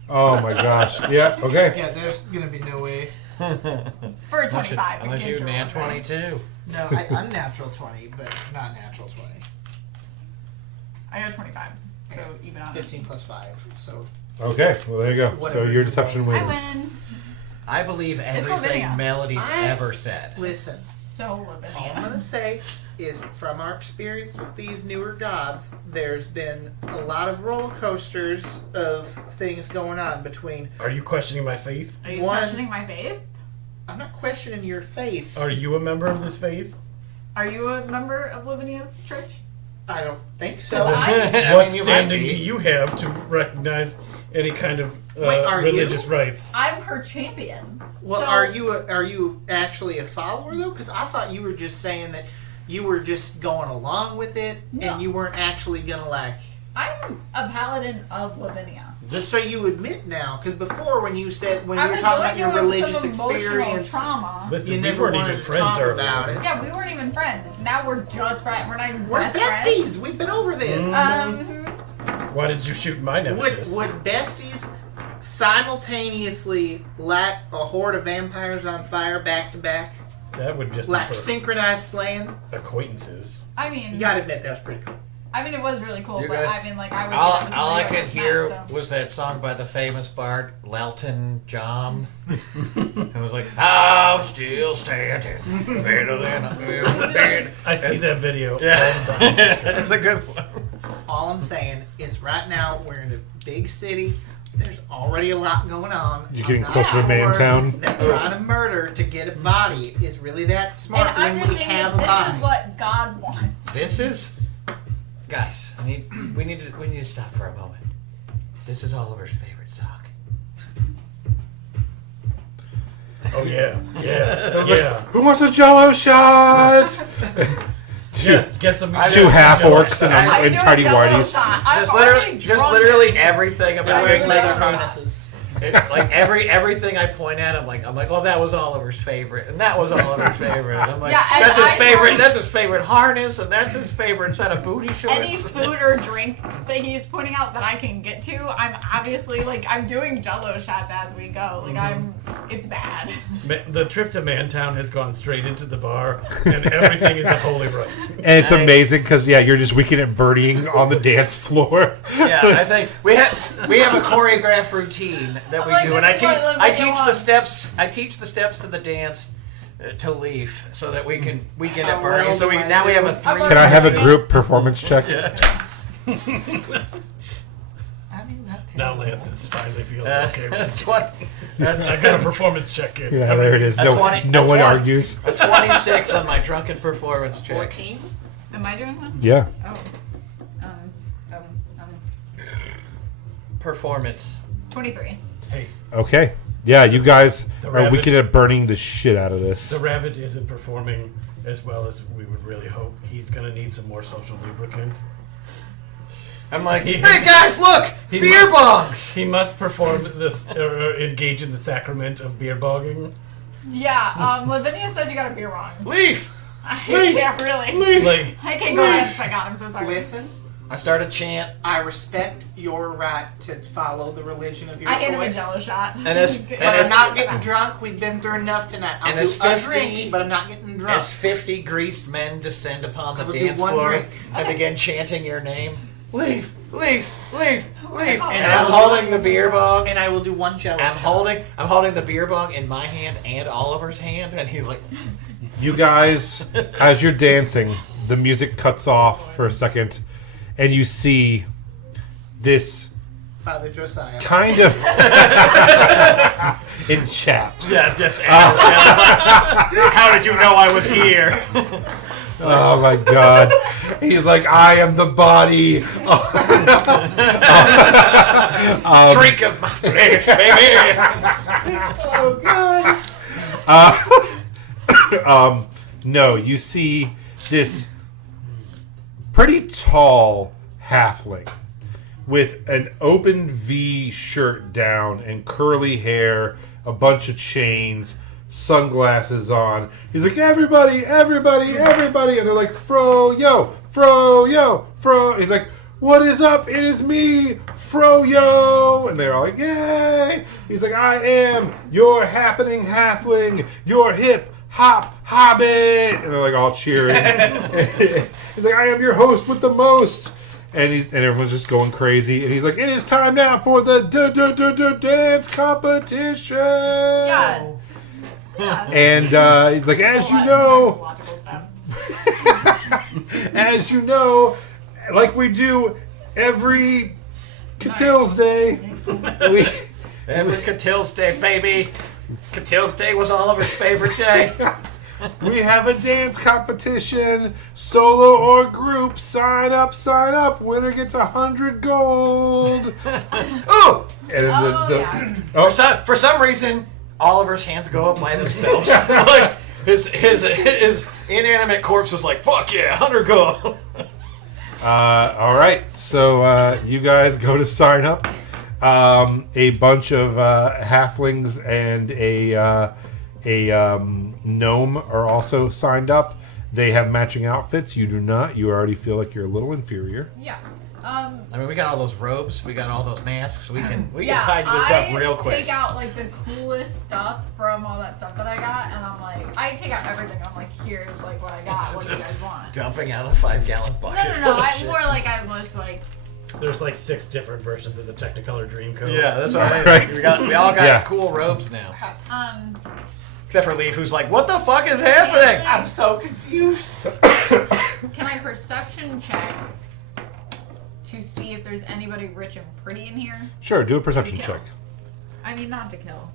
Oh my gosh. Yeah. Okay. Yeah, there's gonna be no way. For a 25. Unless you nat 22. No, I'm natural 20, but not natural 20. I got 25. So even on 15 plus 5. So Okay. Well, there you go. So Whatever your you deception want. I wins. win. I believe everything Lavinia. Melody's I- ever said. listen. So All I'm Lavinia. gonna say is, from our experience with these newer gods, there's been a lot of roller coasters of things going on between. Are you questioning my faith? Are you One- questioning my faith? I'm not questioning your faith. Are you a member of this faith? Are you a member of Lavinia's church? I don't think so. Because I- What you might standing be. do you have to recognize any kind of Wait, are religious you? rights? I'm her champion. Well, So- are you actually a follower though? Because I thought you were just saying that you were just going along with it, No. and you weren't actually gonna I'm a paladin of Lavinia. Just so you admit now, because before when you said when I you were was talking going about your through religious some emotional experience, trauma. Listen, you we never weren't wanted even to friends talk earlier. about it. Yeah, we weren't even friends. Now we're just friends. We're not even We're best besties. friends. We've been over this. Why did you shoot my nemesis? Would besties simultaneously light a horde of vampires on fire back to back, That would just like be for synchronized slaying? acquaintances. I mean, You gotta admit that was pretty cool. I mean, it was really cool, You're but good. I mean, like, I would. All, do that with all I somebody could met, hear so. was that song by the famous bard Lelton John. It was like, I'm still standing, better than I've ever been. I see that video all the Yeah. time. It's a good one. All I'm saying is right now we're in a big city. There's already a lot going on. You're getting I'm not closer to sure Mantown. That trying to murder to get a body is really that smart And I'm when just we saying have that a body. this is what God wants. This is, guys. We need to stop for a moment. This is Oliver's favorite song. Oh yeah, yeah. Who wants a Jello shot? Yes, get some. Two half orcs and, I'm and doing tidy Jell-O whities. shot. I'm Just already literally, just drunk. literally everything about Wearing this leather next one. harnesses. Like everything I point at, I'm like, oh, that was Oliver's favorite, and that was Oliver's favorite. I'm like, Yeah, and that's his I favorite. saw- That's his favorite harness, and that's his favorite set of booty shorts. Any food or drink that he's pointing out that I can get to, I'm obviously like I'm doing Jell-O shots as we go. Like it's bad. The trip to Mantown has gone straight into the bar, and everything is a holy right. And it's amazing because you're just weekend at birdieing on the dance floor. Yeah, I think we have a choreographed routine that we Like, do, and I this is what the I video teach the wants. steps. I teach the steps to the dance to Leaf, so that we can How at Bernie. well So do I now we have do? a three. Can I have a group performance check? I mean, not Now terrible. Lance is finally feeling okay with it. That's I got a performance check in. Yeah, there it is. A No, 20 no a one 20. argues. a 26 on my drunken performance check. 14? Am I doing one? Yeah. Oh. Performance. 23. Hey, Okay. Yeah, you guys The are rabbit- weekend at burning the shit out of this. the rabbit isn't performing as well as we would really hope. He's gonna need some more social lubricant. I'm like, He- hey guys, look, he beer must- bongs. He must perform this, or engage in the sacrament of beer bogging. Yeah. Lavinia says you got a beer wrong. Leaf. Yeah, really. Like, I can't go ahead. Oh my God, I'm so sorry. Listen, I start a chant, I respect your right to follow the religion of your I choice. hit him a Jell-O shot. And it's- But and I'm it's- not getting drunk. We've been through enough tonight. I'll And do it's a 50 drink, but I'm not getting drunk. as 50 greased men descend upon the I will do dance one floor drink. and Okay. begin chanting your name. Leaf, leaf, leaf, leaf. Oh, And no. I'm holding the beer bong. And I will do one Jell-O I'm shot. holding the beer bong in my hand and Oliver's hand, and he's like, You guys, as you're dancing, the music cuts off for a second, and you see this Father Josiah. Kind of. In chaps. Yeah, just how did you know I was here? Oh my God. He's like, I am the body. Drink of my flesh, baby. Oh God. No, you see this pretty tall halfling with an open V shirt down and curly hair, a bunch of chains, sunglasses on. He's like, everybody, everybody, everybody. And they're like, Fro-yo, Fro-yo, Fro. He's like, what is up? It is me, Fro-yo. And they're all like, yay. He's like, I am your happening halfling, your hip hop hobbit. And they're like all cheering. He's like, I am your host with the most. And everyone's just going crazy. And he's like, it is time now for the dance competition. Yeah. And he's like, as you know, like we do every Catil's Day, Every Catil's Day, baby. Catil's Day was Oliver's favorite day. we have a dance competition, solo or group. Sign up. Winner gets 100 gold. Oh! And then For some reason, Oliver's hands go up by themselves. Like his inanimate corpse was like, "Fuck yeah, 100 gold." All right, so you guys go to sign up. A bunch of halflings and a gnome are also signed up. They have matching outfits. You do not. You already feel like you're a little inferior. Yeah. I mean, we got all those robes, we got all those masks. We can Yeah, tidy this up real quick. I take out like the coolest stuff from all that stuff that I got, and I'm like, I take out everything. I'm like, here's like what I got. What do you guys want? Dumping out a 5-gallon bucket. No. full of I'm shit. more like I'm most like. There's like 6 different versions of the Technicolor Dreamcoat. Yeah, that's what I mean. Right. We all got Yeah. cool robes now. Can Except for Leaf, who's like, "What the fuck is happening?" I'm so confused. I perception check to see if there's anybody rich and pretty in here? Sure, do a perception To kill. check. I mean, not to kill.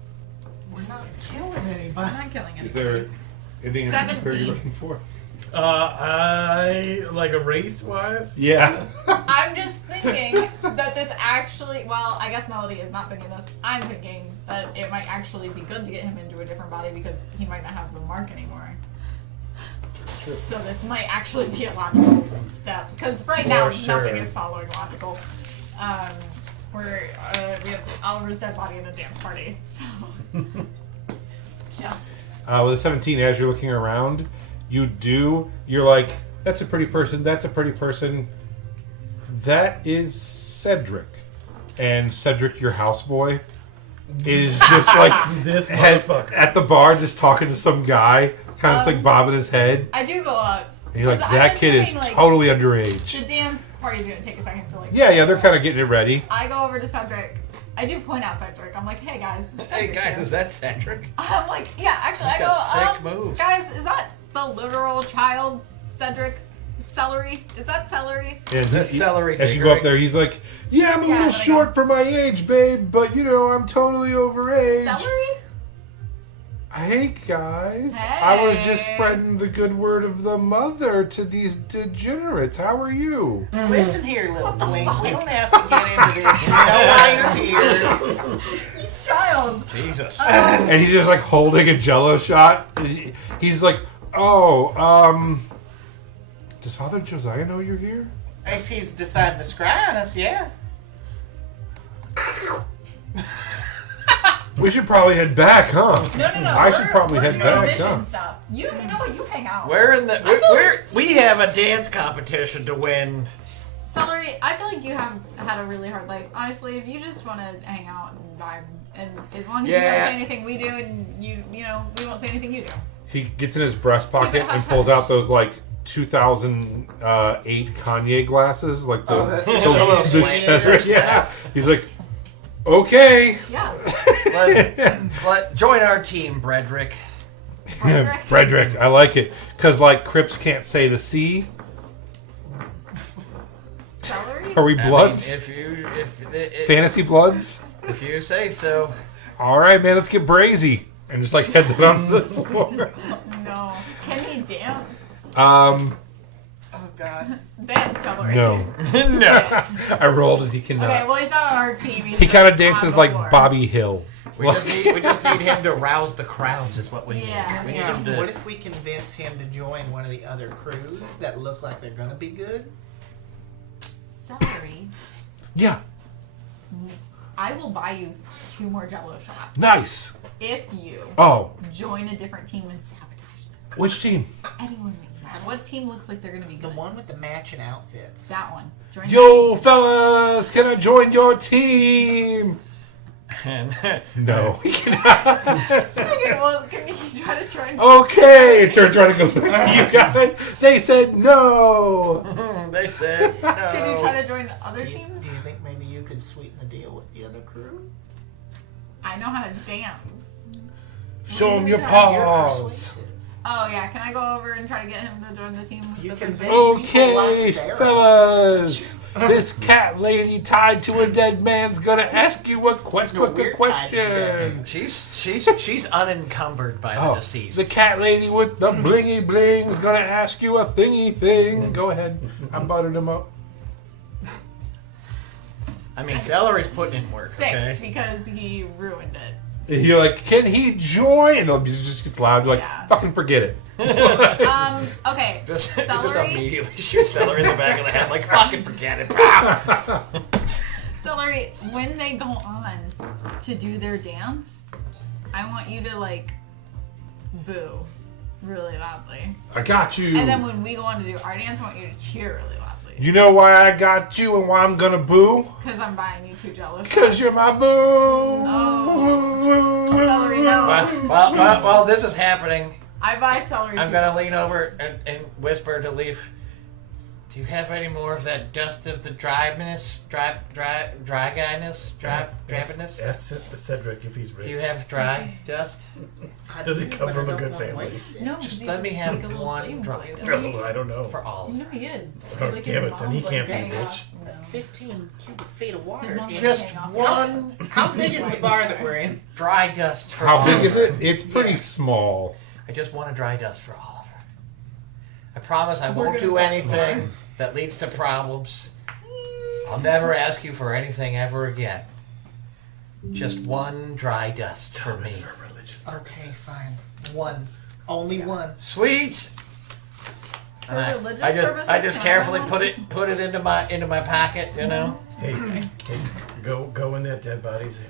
We're not killing I'm anybody. not killing anybody. Is there anything in particular you're 17. looking for? I like a race wise. Yeah. I'm just thinking that this actually, well, I guess Melody is not thinking this. I'm thinking that it might actually be good to get him into a different body because he might not have the mark anymore. Sure. So this might actually be a logical step because right now For sure. nothing is following logical. We have Oliver's dead body in a dance party, so yeah. With a 17, as you're looking around, you're like, that's a pretty person, that's a pretty person. That is Cedric. And Cedric, your houseboy, is just like This motherfucker. at the bar just talking to some guy, kind of just like bobbing his head. I do go up. And you're like, 'cause I'm that kid is assuming, like, totally underage. The dance party's gonna take a second to like. Yeah, they're kind of getting it ready. I go over to Cedric. I do point out Cedric. I'm like, hey guys. Hey Cedric's guys, here. is that Cedric? I'm like, yeah, actually, He's I go, got sick moves. guys, is that the literal child, Cedric? Celery? Is that celery? And That's celery as you go up Diggory. there, he's like, yeah, I'm a Yeah, little but I short got- for my age, babe, but you know, I'm totally overage. Celery? Hey guys, I was just Hey. spreading the good word of the mother to these degenerates. How are you? Listen here, little twink. We don't have to get into this. You know why you're here. Child. Jesus. And he's just like holding a Jello shot. He's like, oh, does Father Josiah know you're here? If he's deciding to scry on us, yeah. We should probably head back, huh? No. I should probably we're head doing back, mission huh? stuff. You know what? You hang out. We're in the we have a dance competition to win. Celery, I feel like you have had a really hard life. Honestly, if you just want to hang out and vibe, and as long as you Yeah. don't say anything we do, and you know, we won't say anything you do. He gets in his breast pocket Keep it and hush pulls hush. out those like 2008 Kanye glasses, like the the cheddar. Yeah. He's like, okay. Yeah. Join our team, Bredrick. Frederick, I like it. Because, like, Crips can't say the C. Celery? Are we I mean, bloods? Fantasy bloods? if you say so. All right, man. Let's get brazy. And just like heads it on the floor. No. Can he dance? Oh God. Dance celery. No. No. I rolled it. He cannot. Okay, well he's not on our team. He kind of dances like Bobby Hill. We just need him to rouse the crowds. Is what we need. Yeah, We need yeah. him to. What if we convince him to join one of the other crews that look like they're gonna be good? Celery. Yeah. I will buy you 2 more Jello shots Nice. if you Oh, join a different team and sabotage them. which team? Anyone that you have. What team looks like they're gonna be The good? one with the matching outfits. That one. Join Yo, fellas, can I join your team? No. that team. Okay, well, can you try to join? Okay, it turns around and goes back to you guys. They said no. They said no. Can you try to join other teams? Do you think maybe you could sweeten the deal with the other crew? I know how to dance. Show them your You're paws. persuasive. Oh yeah, can I go over and try to get him to join the team? With You the convinced person? me. People Okay, like Sarah. fellas. This cat lady tied to a dead man's gonna ask you a we're tied to dead question. She's unencumbered by the Oh, deceased. the cat lady with the blingy bling's gonna ask you a thingy thing. Go ahead. I buttered him up. I mean, Celery's putting in work. 6 Okay. because he ruined it. You're like, can he join? And it'll just get loud. You're like, Yeah. fucking forget it. Okay. Just Celery. immediately shoot Celery in the back of the head, like fucking forget it. Ah! Celery, when they go on to do their dance, I want you to like boo really loudly. I got you. And then when we go on to do our dance, I want you to cheer really loudly. You know why I got you and why I'm gonna boo? Because I'm buying you 2 Jello shots. Because you're my boo. Oh. Celery, no. While this is happening, I buy celery. I'm 2 gonna Jello lean shots. over and whisper to Leaf. Do you have any more of that dust of the dryness, dry guyness, drabness? Ask Cedric if he's rich. Do you have dry dust? Does he do, come but from I a good don't wanna family? waste it. No, Just he's let me have like a little one slave dry boy. dust. Oh, I don't know. For all You of know it. he is. Oh, Like, damn his it, then he mom's, can't like, be hanging rich. out, you know. 15 cubic feet of water. His mom's dude. like Just hanging out. one How big is the bar that we're in? dry dust for How all big of is her. it? It's pretty Yeah. small. I just want a dry dust for all of her. I promise I We're won't gonna do fuck anything more. that leads to problems. I'll never ask you for anything ever again. Just one dry dust for me. For religious Okay, fine. One. Only one. Sweet. For And religious I purposes, just can I carefully have put it into my pocket, you know. Hey, go in that dead body's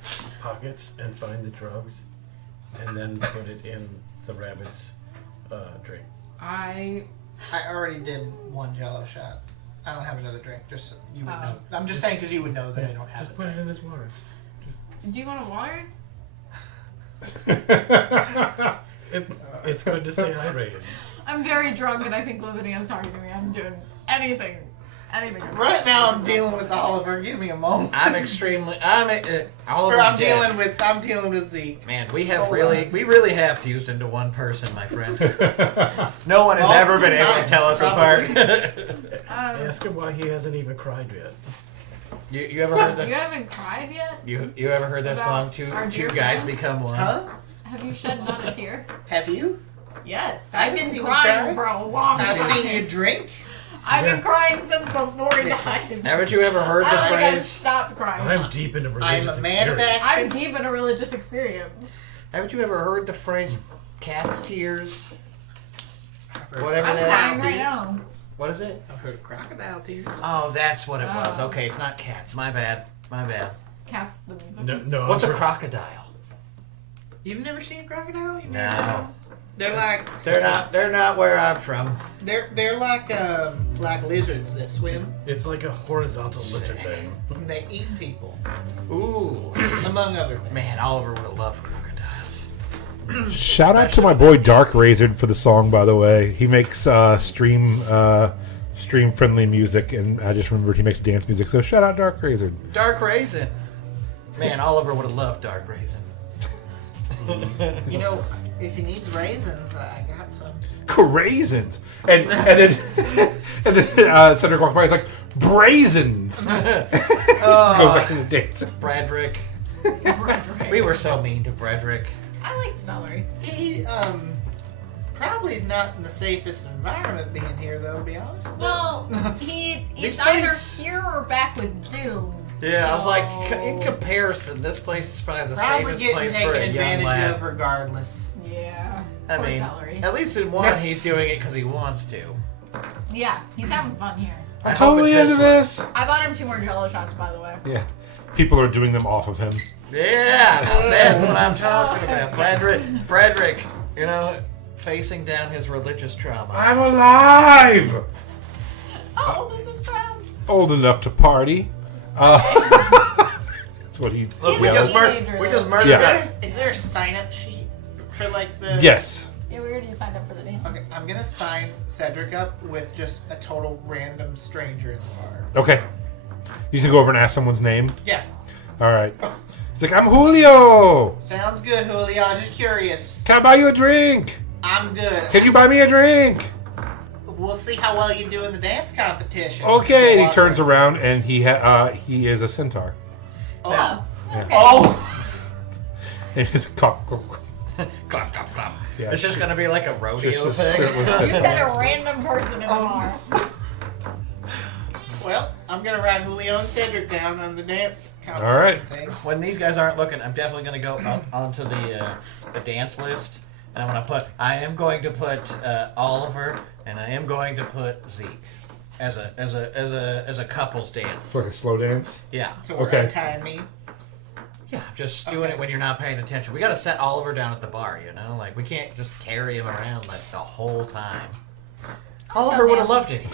pockets and find the drugs, and then put it in the rabbit's drink. I already did one Jello shot. I don't have another drink. Just so you would Oh. know. I'm just saying because you would know that I don't have Just it. put it in this water. do you want a water? It's good to stay hydrated. I'm very drunk and I think Lavinia's talking to me. I'm doing anything. Right now, I'm dealing with Oliver. Give me a moment. I'm Oliver's I'm dead. dealing with Zeke. Man, we Hold really have fused into one person, my friend. No one has Multiple ever been able to times, tell us probably. apart. Ask him why he hasn't even cried yet. you ever heard You that? haven't cried yet? You ever heard that About song? our Two dear guys friend? become one. Huh? Have you shed not a tear? Have you? Yes. I I've haven't been seen you crying cry. for a long I've time. seen you drink. I've been Yeah. crying since before he died. Haven't you ever heard I the don't think I've phrase? stopped crying. I'm deep into I'm religious a man of experience. I'm action. deep in a religious experience. Haven't you ever heard the phrase "cat's tears"? Whatever I'm that. crying right tears. now. What is it? I've heard crocodile tears. Oh, that's what it was. Oh. Okay, it's not cats. My bad. Cats the music. No, What's a I'm- crocodile? You've never seen a crocodile? You No. never- They're like They're not where I'm from. they're like lizards that swim It's like a horizontal lizard thing. and they eat people, Ooh, among other things. man, Oliver would have loved crocodiles. Shout out to my boy Dark Razor for the song, by the way. He makes stream friendly music, and I just remembered he makes dance music. So shout out Dark Razor. Dark Raisin. Man, Oliver would have loved Dark Raisin. You know, if he needs raisins, I got some. Raisins, and then Cedric walked by. He's like, Brazens. Go back into dancing. Bradrick. We were so mean to Bradrick. I like celery. He probably is not in the safest environment being here, though. To be honest. Well, it's This either place- here or back with Doom. Yeah, I was like, So- in comparison, this place is probably the Probably safest getting place for taken a young advantage lad. of regardless. Yeah. I Poor mean, celery. at least in one, he's doing it because he wants to. Yeah, he's having fun here. I hope Totally it's into one. this. I bought him 2 more Jello shots, by the way. Yeah. People are doing them off of him. Yeah, that's what I'm talking about. Bradrick, you know, facing down his religious trauma. I'm alive! Oh, this is found. Old enough to party. That's what he Look, we He's just, a teenager, we just though. murdered Yeah. that. Is there a sign-up sheet for like the? Yes. Yeah, we already signed up for the dance. Okay, I'm gonna sign Cedric up with just a total random stranger in the bar. Okay. You should go over and ask someone's name. Yeah, Alright. He's like, I'm Julio! sounds good, Julio. I was just curious. Can I buy you a drink? I'm good. Can you buy me a drink? We'll see how well you do in the dance competition. Okay. And he turns around and he is a centaur. Oh. Okay. Oh. And he's clop, clop, clop. Clap, clap, clap. Yeah. It's just gonna be like a rodeo Just a thing. shirtless You said a random person in the bar. Well, I'm gonna write Julio and Cedric down on the dance competition All right. thing. When these guys aren't looking, I'm definitely gonna go up onto the dance list, and I am going to put Oliver, and I am going to put Zeke as a couples dance. It's like a slow dance. Yeah, So we're Okay. untying me. yeah, just doing it when you're not paying attention. We gotta set Oliver down at the bar, you know, like we can't just carry him around like the whole time. Oliver would have loved it.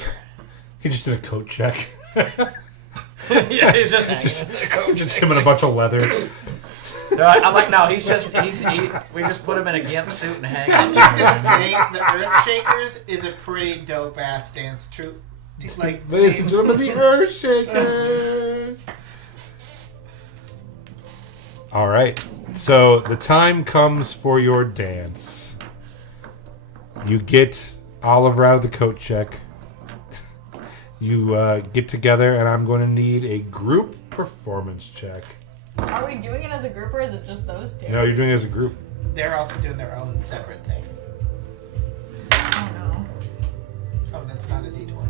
He just did a coat check. Yeah, he's just Just him in a bunch of leather. No, I'm like, no, we just put him in a gimp suit and hang I'm him just gonna somewhere. say the Earth Shakers is a pretty dope ass dance troupe. Like, Ladies and gentlemen, the Earth Shakers. All right. So the time comes for your dance. You get Oliver out of the coat check. You get together, and I'm going to need a group performance check. Are we doing it as a group or is it just those two? No, you're doing it as a group. they're also doing their own separate thing. Oh no. Oh, that's not a D20.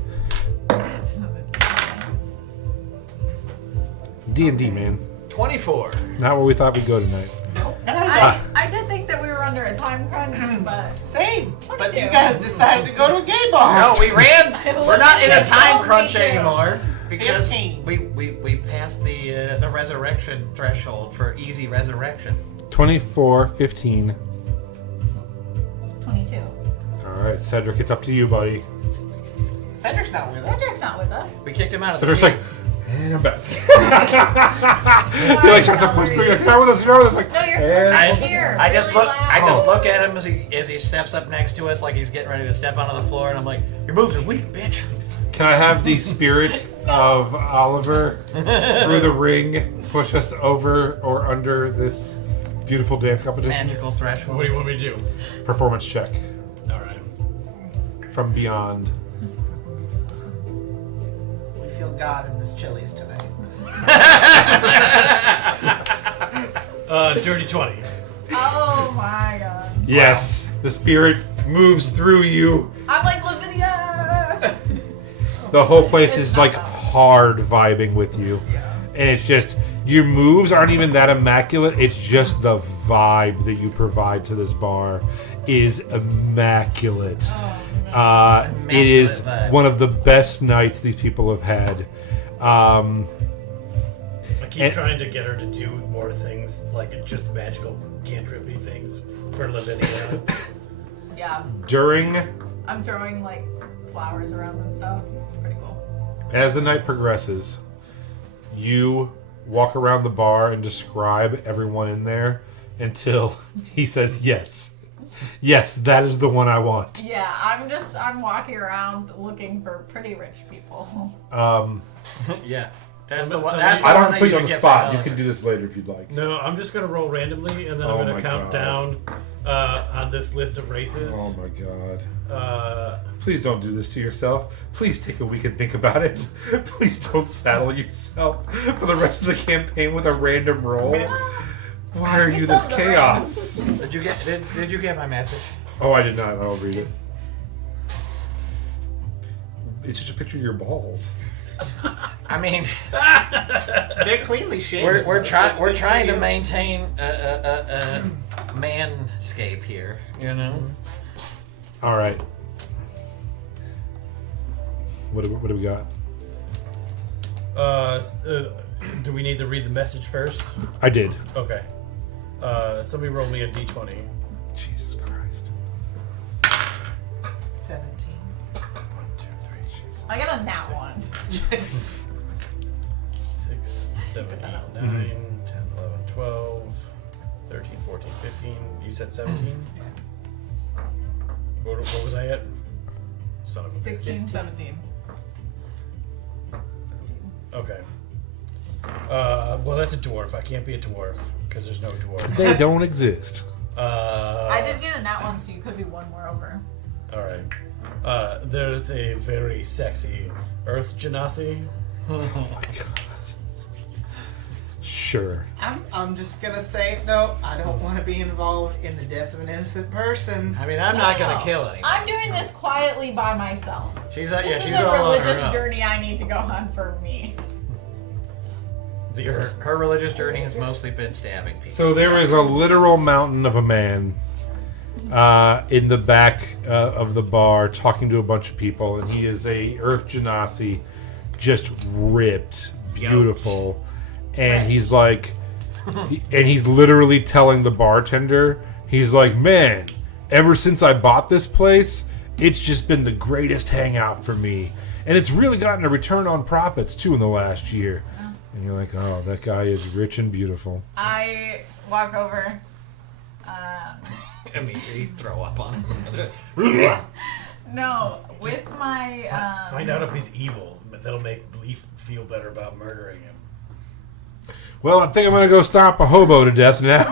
That's not a D&D, man. 24. Not where we thought we'd go tonight. I did think that we were under a time crunch, but Same, but 22. you guys decided to go to a gay bar. No, we ran. We're not in a time told me crunch to. anymore because 15. we passed the resurrection threshold for easy resurrection. 24, 15. 22. All right, Cedric, it's up to you, buddy. Cedric's not with us. Cedric's not with us. We kicked him out of Cedric's the like, and I'm back. He like tried to push through. You're like, "You're with us, you're with us." Like, No, you're supposed and- to cheer. I just really look. loud. I just look at him as he steps up next to us, like he's getting ready to step onto the floor, and I'm like, "Your moves are weak, bitch." Can I have the spirit of Oliver through the ring push us over or under this beautiful dance competition? Magical threshold. What do you want me to do? Performance check All right. from beyond. We feel God in this Chili's tonight. Dirty 20. Oh my god. Yes, the spirit moves through you. I'm like Lavinia. The whole place It's is not like that. hard vibing with you. And it's just, your moves aren't even that immaculate. It's just the vibe that you provide to this bar is immaculate. It is Immaculate vibes. one of the best nights these people have had. I keep And- trying to get her to do more things, like just magical cantrippy things for Lavinia. Yeah. During, I'm throwing like flowers around and stuff. It's pretty cool. as the night progresses, you walk around the bar and describe everyone in there until he says yes. Yes, that is the one I want. Yeah, I'm walking around looking for pretty rich people. Yeah. That's So- the one. so That's you- I the don't one have that to put you should on the get spot. from You Oliver. can do this later if you'd like. No, I'm just gonna roll randomly, and then Oh I'm my gonna count God. down on this list of races. Oh my god. Please Please don't do this to yourself. Please take a week and think about it. Please don't saddle yourself for the rest of the campaign with a random roll. Why are you this still have the chaos? Did you get my message? Oh, I did not. I'll read it. It's just a picture of your balls. I mean, They're cleanly shaven. we're though, we're so trying to you- maintain a manscape here, you know. All right. What do we got? Do we need to read the message first? I did. Okay. Somebody roll me a d20. Jesus Christ. 17. 1, 2, 3. Jesus. I got a nat one. 6, 7, 8, 9, 10, 11, 12, 13, 14, 15. You said 17? Yeah. What was I at? Son of a bitch. 16, 17. Okay. Well, that's a dwarf. I can't be a dwarf because there's no dwarf. They don't exist. I did get a nat one, so you could be one more over. All right. There's a very sexy Earth Genasi. Oh my god. Sure. I'm just gonna say no. I don't want to be involved in the death of an innocent person. I mean, I'm not gonna kill anyone. I'm doing this quietly by myself. She's This she's is a all on her religious own. journey I need to go on for me. The Her, Earth. her religious journey has mostly been stabbing people. So there is a literal mountain of a man in the back of the bar talking to a bunch of people, and he is a Earth Genasi, just ripped, beautiful, and Right. he's like, and he's literally telling the bartender, he's like, man, ever since I bought this place, it's just been the greatest hangout for me, and it's really gotten a return on profits too in the last year. And you're like, oh, that guy is rich and beautiful. I walk over. Immediately throw up on him. No, with my. Find out if he's evil. That'll make Leaf feel better about murdering him. Well, I think I'm gonna go stomp a hobo to death now,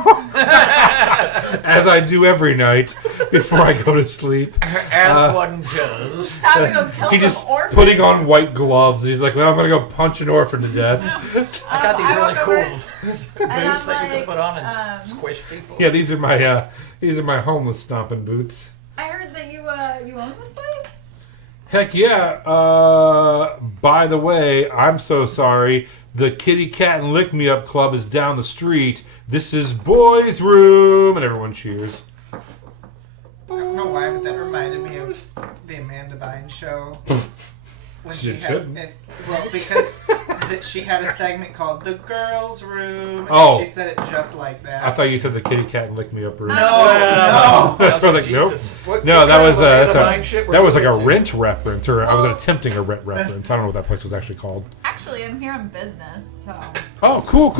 as I do every night before I go to sleep. As one does. Time to go kill He some just orphans. putting on white gloves. He's like, "Well, I'm gonna go punch an orphan to death." I got these I really walk cool over boots and I'm that you can like, put on and squish people. Yeah, these are my homeless stomping boots. I heard that you own this place. Heck yeah! By the way, I'm so sorry. The Kitty Cat and Lick Me Up Club is down the street. This is Boys' Room, and everyone cheers. I don't know why, but that reminded me of the Amanda Bynes show. When She she had, shouldn't. well, because she had a segment called "The Girls' Room," and Oh. she said it just like that. I thought you said the Kitty Cat and Lick Me Up Room. no. That's what I was like, nope. No, that was that was like a Rent reference, or I was Well- attempting a Rent reference. I don't know what that place was actually called. Actually, I'm here on business, so. Oh, cool.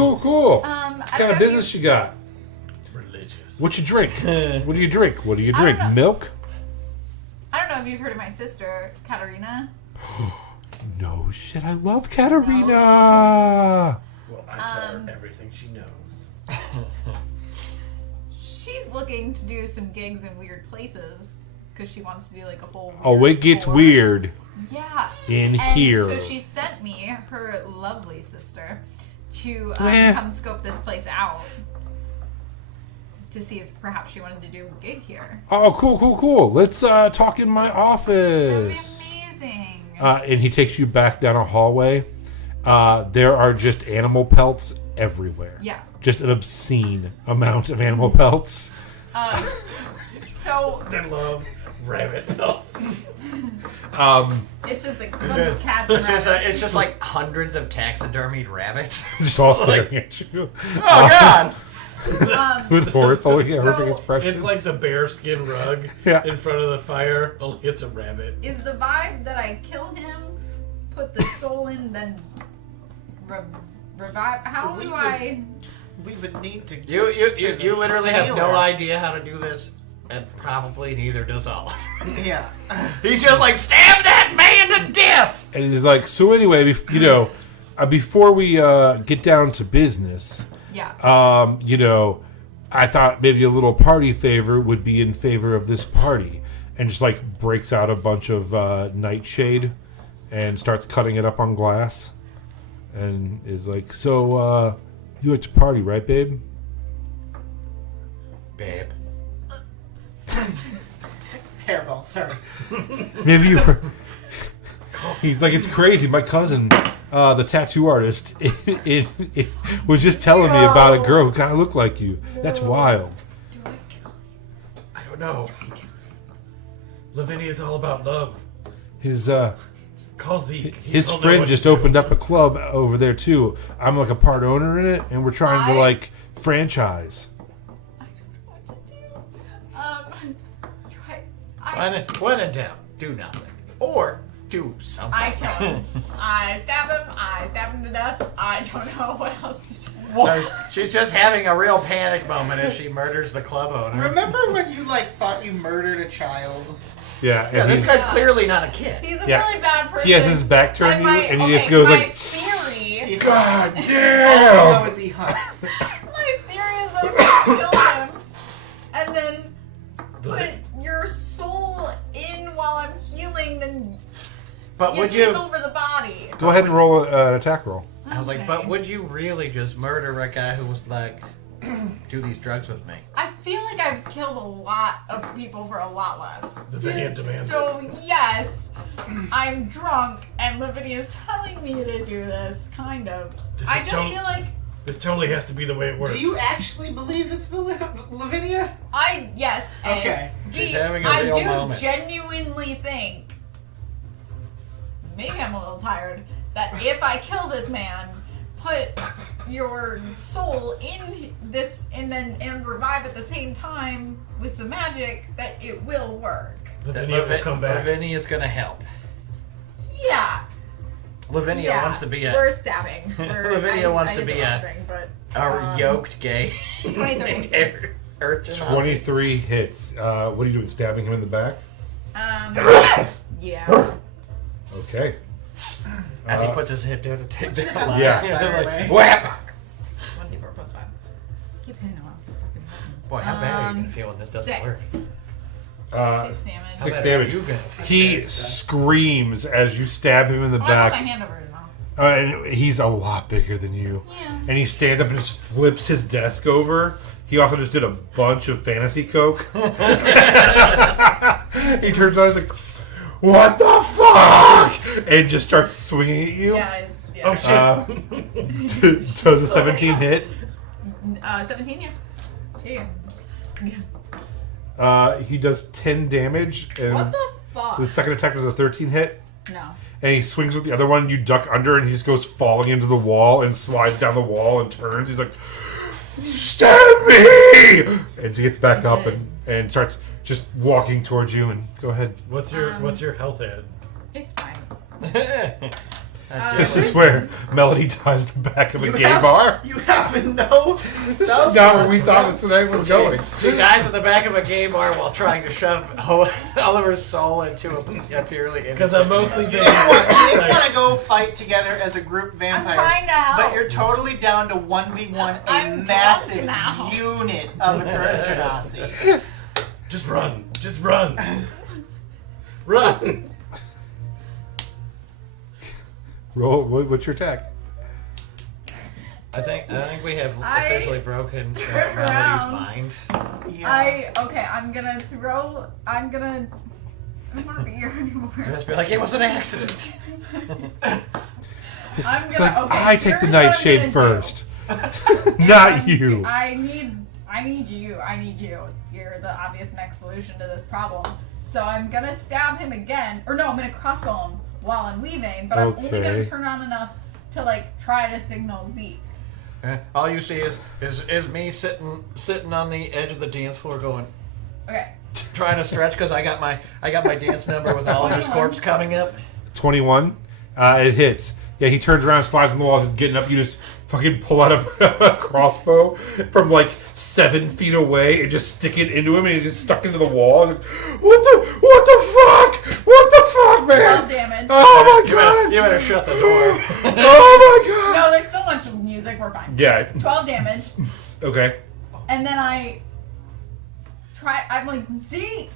I What don't kind know of if business you got? Religious. What you drink? What do you drink? What do you I don't drink? know. Milk? I don't know if you've heard of my sister, Katarina. No shit. I love Katarina. Well, I tell her everything she knows. She's looking to do some gigs in weird places because she wants to do like a whole. Oh, weird it gets tour. weird Yeah. in And here. so she sent me her lovely sister to Eh. come scope this place out to see if perhaps she wanted to do a gig here. Oh, cool. Let's talk in my That would be office. amazing. And he takes you back down a hallway. There are just animal pelts everywhere. Yeah. Just an obscene amount of animal pelts. So They love rabbit pelts. it's just a bunch of cats and It's just, rabbits. it's just like hundreds of taxidermied rabbits. Just all staring at you Oh God! with horrific expression. It's like a bearskin rug Yeah. in front of the fire, only it's a rabbit. Is the vibe that I kill him, put the soul in, then revive? How do I? We would need to. You literally have no Taylor. idea how to do this, and probably neither does Oliver. Yeah. He's just like, stab that man to death! And he's like, so anyway, before we get down to business, Yeah. I thought maybe a little party favor would be in favor of this party. And just like breaks out a bunch of nightshade and starts cutting it up on glass. And is like, so, you like to party, right, babe? Babe. Hairball, sorry. Maybe you were... He's like, it's crazy. My cousin, the tattoo artist, was just telling me about a girl who kind of looked like you. That's wild. I don't know. Lavinia's all about love. His Call Zeke. his friend just opened up a club over there too. I'm like a part owner in it, and we're trying to like franchise. I don't know what to do. Do I When in doubt, do nothing. Or do something. I kill him. I stab him. I stab him to death. I don't know what else to do. She's just having a real panic moment as she murders the club owner. Remember when you like thought you murdered a child? Yeah, Yeah, and this he's- guy's clearly not a kid. He's a Yeah. really bad person. he has his back turned to you, and he just goes my like, theory. God All I damn! know is he hunts. My theory is that I'm gonna kill him, and then put your soul in while I'm healing. Then But you would take you? over the body. Go ahead and roll an attack roll. I was like, Okay. but would you really just murder a guy who was like, do these drugs with me? I feel like I've killed a lot of people for a lot less. Lavinia demands it. So yes, I'm drunk, and Lavinia's telling me to do this. Kind of. This I is just feel like This totally has to be the way it works. Do you actually believe it's Lavinia? yes. A. Okay. She's B, having a I real do moment. genuinely think, maybe I'm a little tired, that if I kill this man, put your soul in this and revive at the same time with some magic, that it will work. Lavinia will come back. Lavinia's gonna help. Yeah. Lavinia yeah. wants to be We're stabbing. Lavinia wants to did be the a- wrong thing, but, our yoked gay 23. Earth Genasi. 23 hits. What are you doing? Stabbing him in the back? Yeah. Okay. As he puts his head down to take that line. Yeah. You know, Fire like, away. whap! 1d4 plus 5. Keep hitting him off the fucking buttons. Boy, how bad are you gonna feel when this doesn't work? 6. 6 damage. How 6 bad are damage. you gonna feel? He screams as you stab him in the Oh, I put my back. hand over his mouth. And he's a lot bigger than you. Yeah. And he stands up and just flips his desk over. He also just did a bunch of fantasy coke. He turns on, he's like, "What the fuck?" And just starts swinging at you. Yeah. Oh Yeah. shit! Does a 17 hit? 17, yeah. Yeah. He does 10 damage. And What the fuck? the second attack is a 13 hit. No. And he swings with the other one. You duck under, and he just goes falling into the wall and slides down the wall and turns. He's like, "Stab me!" And she gets back up and starts just walking towards you. And go ahead. What's your health ad? It's fine. This is where Melody ties the back of a gay bar. You haven't know. This is not where we thought this night was going. She dies at the back of a gay bar while trying to shove Oliver's soul into a purely innocent. Because I'm mostly You thinking. didn't want to go fight together as a group vampires. trying to help. But you're totally down to 1v1 a I'm drunk massive now. unit of an Earth Genasi. Just run. Just run. Run. Roll. What's your attack? I think we have I officially broken turn Melody's around. mind. Yeah. I'm gonna throw. I don't want to be here anymore. Just be like, it was an accident. I'm gonna. Like, Okay. I take the here's what I'm nightshade gonna first, not do. you. I need you. You're the obvious next solution to this problem. So I'm gonna stab him again, or no, I'm gonna crossbow him while I'm leaving. But I'm only gonna Okay. turn on enough to like try to signal Zeke. All you see is me sitting on the edge of the dance floor going, Okay. trying to stretch because I got my dance number with Oliver's 21. corpse coming up. 21. It hits. Yeah, he turns around, slides on the wall, just getting up. You just fucking pull out a crossbow from like 7 feet away and just stick it into him, and he's just stuck into the wall. I was like, what the fuck, man? 12 damage. Oh my god! You better shut the door. Oh my god! No, there's so much music. We're fine. Yeah. 12 damage. Okay. Oh And then I'm like, Zeke!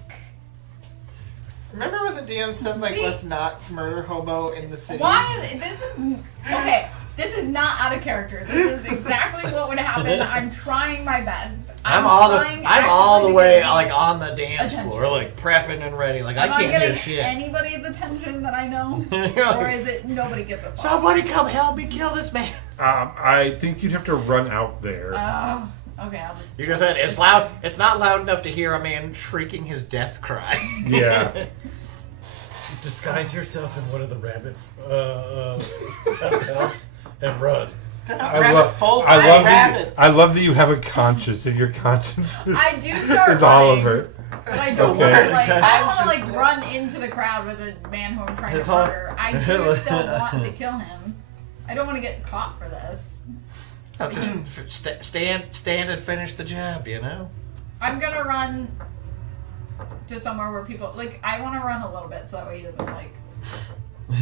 Remember when the DM says, like, See? let's not murder Hobo in the city? Okay, this is not out of character. This is exactly what would happen. I'm trying my best. I'm all the actively way to get like on the dance attention. floor, like prepping and ready. Like Am I can't hear getting shit. anybody's attention that I know? You're like, Or is it nobody gives a fuck? somebody come help me kill this man. I think you'd have to run out there. Okay, I'll just... You just said it's loud. It's not loud enough to hear a man shrieking his death cry. Yeah. Disguise yourself in one of the rabbit pelts and run. I love that you have a conscience, and your conscience is, I do start is running, Oliver. But I don't Okay. want to I don't want to like run into the crowd with a man who I'm trying His to whole- murder. I do still want to kill him. I don't want to get caught for this. I'll just stand and finish the job. You know. I'm gonna run to somewhere where people like. I want to run a little bit so that way he doesn't like.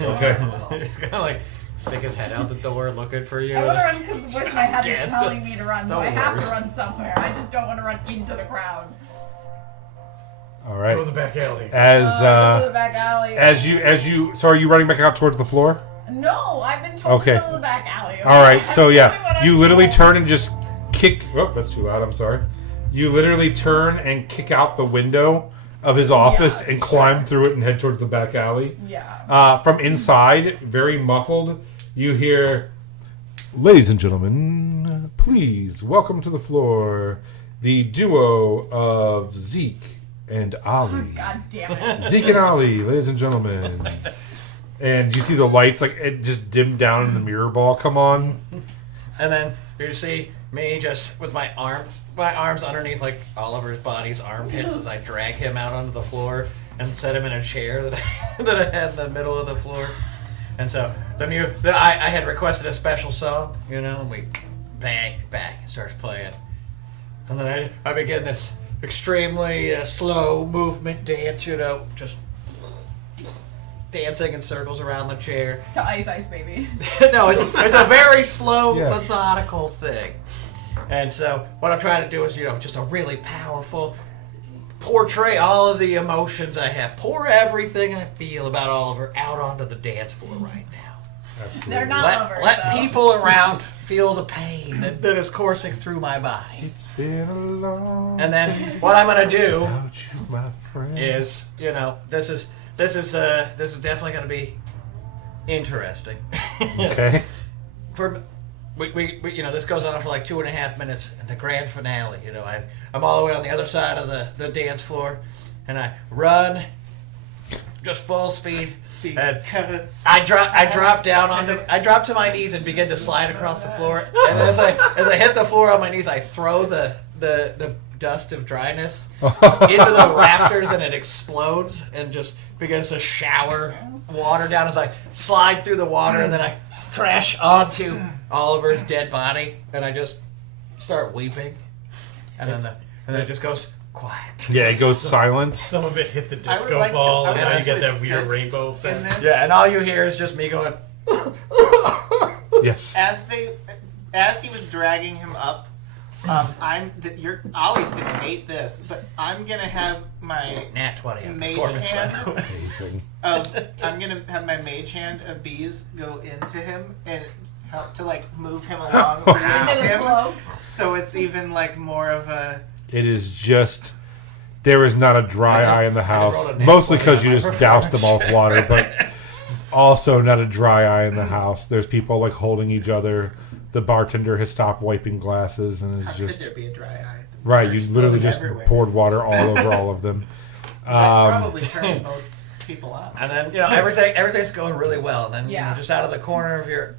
Okay. He's gonna like stick his head out the door looking for you. I want to run because the voice in my head Yeah. is telling me to run, so The I have to worst. run somewhere. I just don't want to run into the crowd. All Go right. to the back alley. As Go to the back alley. so are you running back out towards the floor? No, I've been told Okay. to go to the back alley. All right. I'm So doing yeah, what I'm you literally told. turn and just kick. Oh, that's too loud. I'm sorry. You literally turn and kick out the window of his office and climb through it and head towards the back alley. Yeah. From inside, very muffled, you hear, "Ladies and gentlemen, please welcome to the floor the duo of Zeke and Ollie." God damn it. Zeke and Ollie, ladies and gentlemen. And you see the lights, like, it just dimmed down and the mirror ball come on. And then you see me just with my arms underneath like Oliver's body's armpits as I drag him out onto the floor and set him in a chair that I had in the middle of the floor. And so I had requested a special song, you know, and we bang back and starts playing. And then I begin this extremely slow movement dance, you know, just dancing in circles around the chair. To Ice Baby. No, it's a very slow, Yeah. methodical thing. And so what I'm trying to do is, you know, just a really powerful, portray all of the emotions I have, pour everything I feel about Oliver out onto the dance floor right now. Absolutely. They're not lovers, Let though. people around feel the pain that is coursing through my body. It's been a long And then what I'm gonna do without you, my friend. is, you know, this is definitely gonna be interesting. Okay. For we you know, this goes on for like 2.5 minutes, and the grand finale, you know, I'm all the way on the other side of the dance floor, and I run just full speed, and I drop to my knees and begin to slide across the floor, and as I hit the floor on my knees, I throw the dust of dryness into the rafters, and it explodes and just begins to shower water down as I slide through the water, and then I crash onto Oliver's dead body, and I just start weeping, and then it just goes quiet. Yeah, it goes silent. Some of it hit the I would disco like to- ball, I would and now like you to get that weird assist rainbow in thing. this. Yeah, and all you hear is just me going. Yes. As he was dragging him up, Ollie's gonna hate this, but I'm gonna have my Nat 20 on mage performance, by the hand. way. Amazing. I'm gonna have my mage hand of bees go into him and help to like move him along Into around the him, flow. so it's even like more of a. It is just, there is not a dry eye in the rolled house. a nat Mostly 20 because you on my just doused them all performance with water, but also not a dry eye in the house. There's people like holding each other. The bartender has stopped wiping glasses and is How could there just, be a dry eye? right, you There's literally floating just everywhere. poured water all over all of them. That probably turned most people off. And then, you know, everything's going really well. And then, you Yeah. know, just out of the corner of your,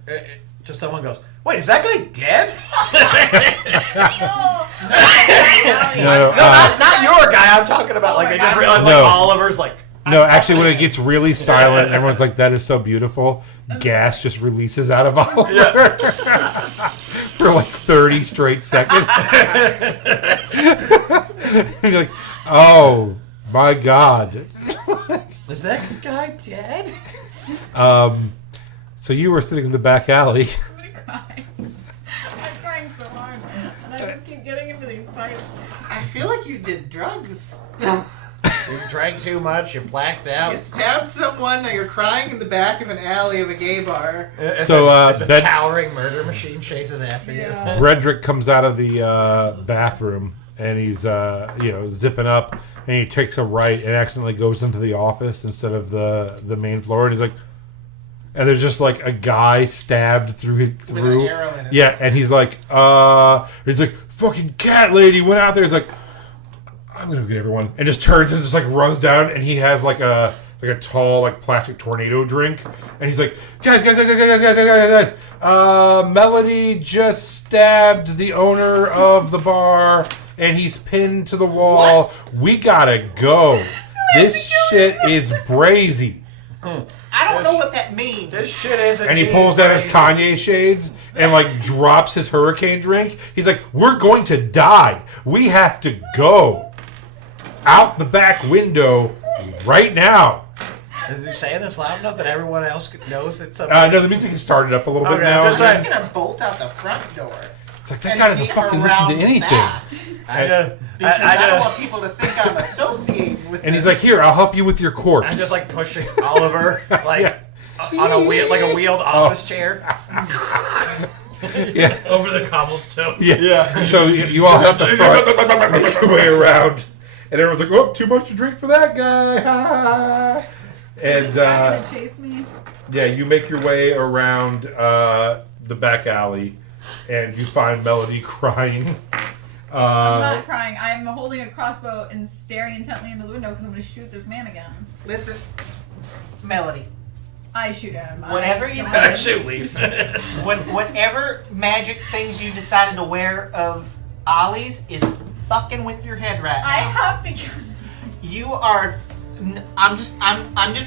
just someone goes, "Wait, is that guy dead?" No, Not your guy. I'm talking about like they just realized No. like Oliver's like. no, actually, when it gets really silent, everyone's like, "That is so beautiful." Gas just releases out of Oliver for like 30 straight seconds. And you're like, "Oh my god!" Is that guy dead? So you were sitting in the back alley. I'm gonna cry. I'm trying so hard, and I just keep getting into these fights. you did drugs. You drank too much. You blacked out. You stabbed someone. Now you're crying in the back of an alley of a gay bar. So, As a towering murder machine chases after you. Yeah. Bredrick comes out of the bathroom and he's zipping up, and he takes a right and accidentally goes into the office instead of the main floor, and he's like, and there's just like a guy stabbed through. With an arrow in it. Yeah, and he's like, fucking cat lady went out there. He's like, I'm gonna get everyone, and just turns and just like runs down, and he has like a tall like plastic tornado drink, and he's like, guys, Melody just stabbed the owner of the bar, and he's pinned to the wall. What? We gotta go. This shit is brazy. I don't know what that means. This shit isn't. And he pulls down his Kanye shades and like drops his hurricane drink. He's like, we're going to die. We have to go out the back window right now. Is he saying this loud enough that everyone else knows it's something? No, the music has started up a little bit Okay, now. I'm I'm just just gonna bolt out the front door. It's like, that guy doesn't fucking listen to anything. Because I don't want people to think I'm associating with And this. he's like, here, I'll help you with your corpse. I'm just like pushing Oliver like on a wheel, like a wheeled office chair. yeah. Over the cobblestone. Yeah. So you all have the front, make your way around. And everyone's like, oh, too much to drink for that guy. And Is that gonna chase me? yeah, you make your way around the back alley, and you find Melody crying. I'm not crying. I'm holding a crossbow and staring intently into the window because I'm going to shoot this man again. Listen, Melody. I shoot at him. Whatever you I- do. Shoot, leaf. Whatever magic things you decided to wear of Ollie's is fucking with your head right now. I have to kill You are. I'm just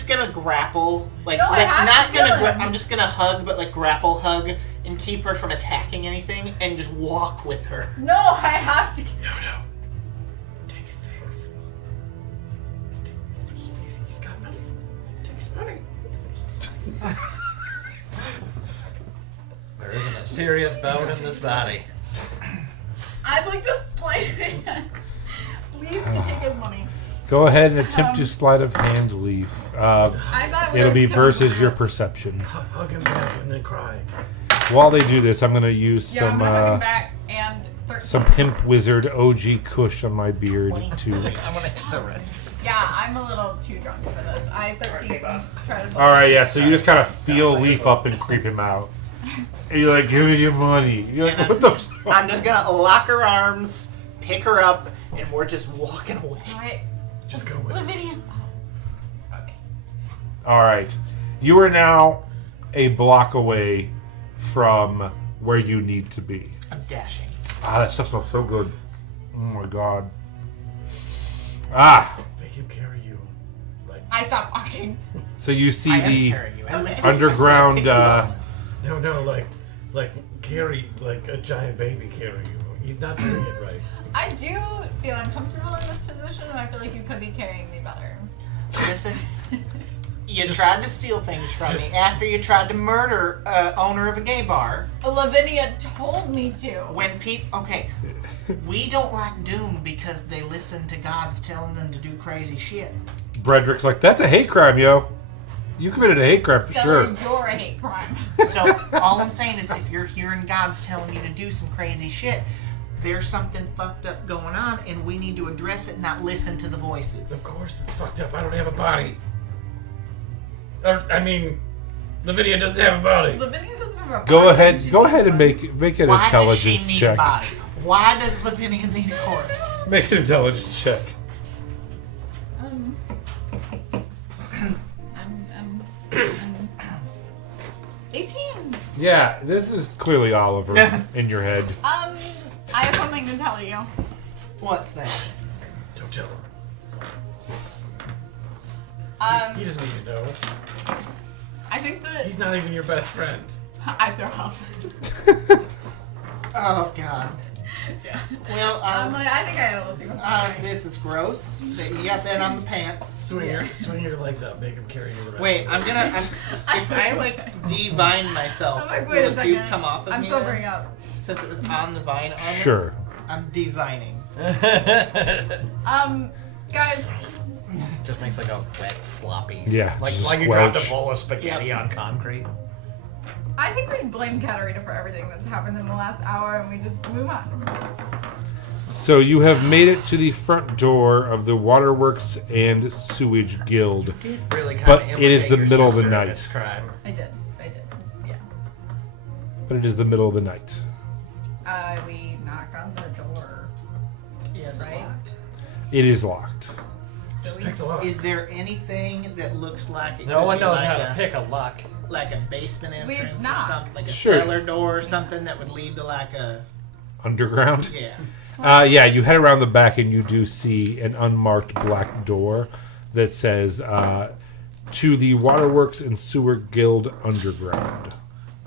gonna grapple, like No, I have not to kill gonna. him. I'm just gonna hug, but like grapple hug and keep her from attacking anything, and just walk with her. No, I have to. No. Take his things. He's got money. Take his money. There isn't a serious bone in this body. I'd like to slide it. Leave to take his money. Go ahead and attempt to sleight of hand, Leaf. I thought we It'll were be gonna- versus your perception. Hug him back and then cry. While they do this, I'm going to use Yeah, I'm some gonna hug him back and. some Pimp Wizard OG Kush on my beard to. I'm gonna hit the rest. Yeah, I'm a little too drunk for this. I 13 try to. All right, yeah. So you just kind of feel Leaf up and creep him out. And you're like, give me your money. You're like, what the? I'm just gonna lock her arms, pick her up, and we're just walking away. Alright, Just go with it. Lavinia. Okay. All right, you are now a block away from where you need to be. I'm dashing. Ah, that stuff smells so good. Oh my god. Ah, Make him carry you. Like I stopped walking. so you see I am the carrying you. I lifted underground. you. I said, no, like carry like a giant baby carry you. He's not doing it right. I do feel uncomfortable in this position, and I feel like you could be carrying me better. Listen, you Just- tried to steal things from me after you tried to murder owner of a gay bar. Lavinia told me to. When people, okay, we don't like Doom because they listen to gods telling them to do crazy shit. Bredrick's like, that's a hate crime, yo. You committed a hate crime for So sure. you're a hate crime. So all I'm saying is, if you're hearing gods telling you to do some crazy shit, there's something fucked up going on, and we need to address it, not listen to the Of voices. course it's fucked up. I don't have a body. Or I mean, Lavinia doesn't have a body. Lavinia doesn't have a Go body. ahead and make an Why intelligence does she need check. a body? Why does Lavinia need a corpse? Make an intelligence check. I'm 18. Yeah, this is clearly Oliver in your head. I have something to tell you. What's that? Don't tell her. He Um, doesn't need to know. I think that He's not even your best friend. I throw up. Oh God. Yeah. Well, I'm like, I think I had a little too much. this is gross. You got that on the pants. Swing your legs out. Make him carry you the rest. Wait, if I like divine myself, I'm like, wait will a the pube second. come off of I'm me? sobering up. Since it was on the vine armor. Sure. I'm divining. Guys, Just makes like a wet, sloppy. Yeah, Like just you dropped a squelch. bowl of spaghetti on concrete. I think we blame Katarina for everything that's happened in the last hour and we just move on. So you have made it to the front door of the Waterworks and Sewage Guild. Really kind But of it is the implicate your middle of the sister in night. this crime. I did. Yeah. But it is the middle of the night. We knock on the door. Yes, Right. locked. It is locked. So Just we, pick the lock. Is there anything that looks like it No could one be knows like how a, to pick a lock. like a basement We entrance or knock. something, like a Sure. cellar door or something that would lead to like a Underground? yeah. Yeah, you head around the back and you do see an unmarked black door that says, to the Waterworks and Sewer Guild Underground.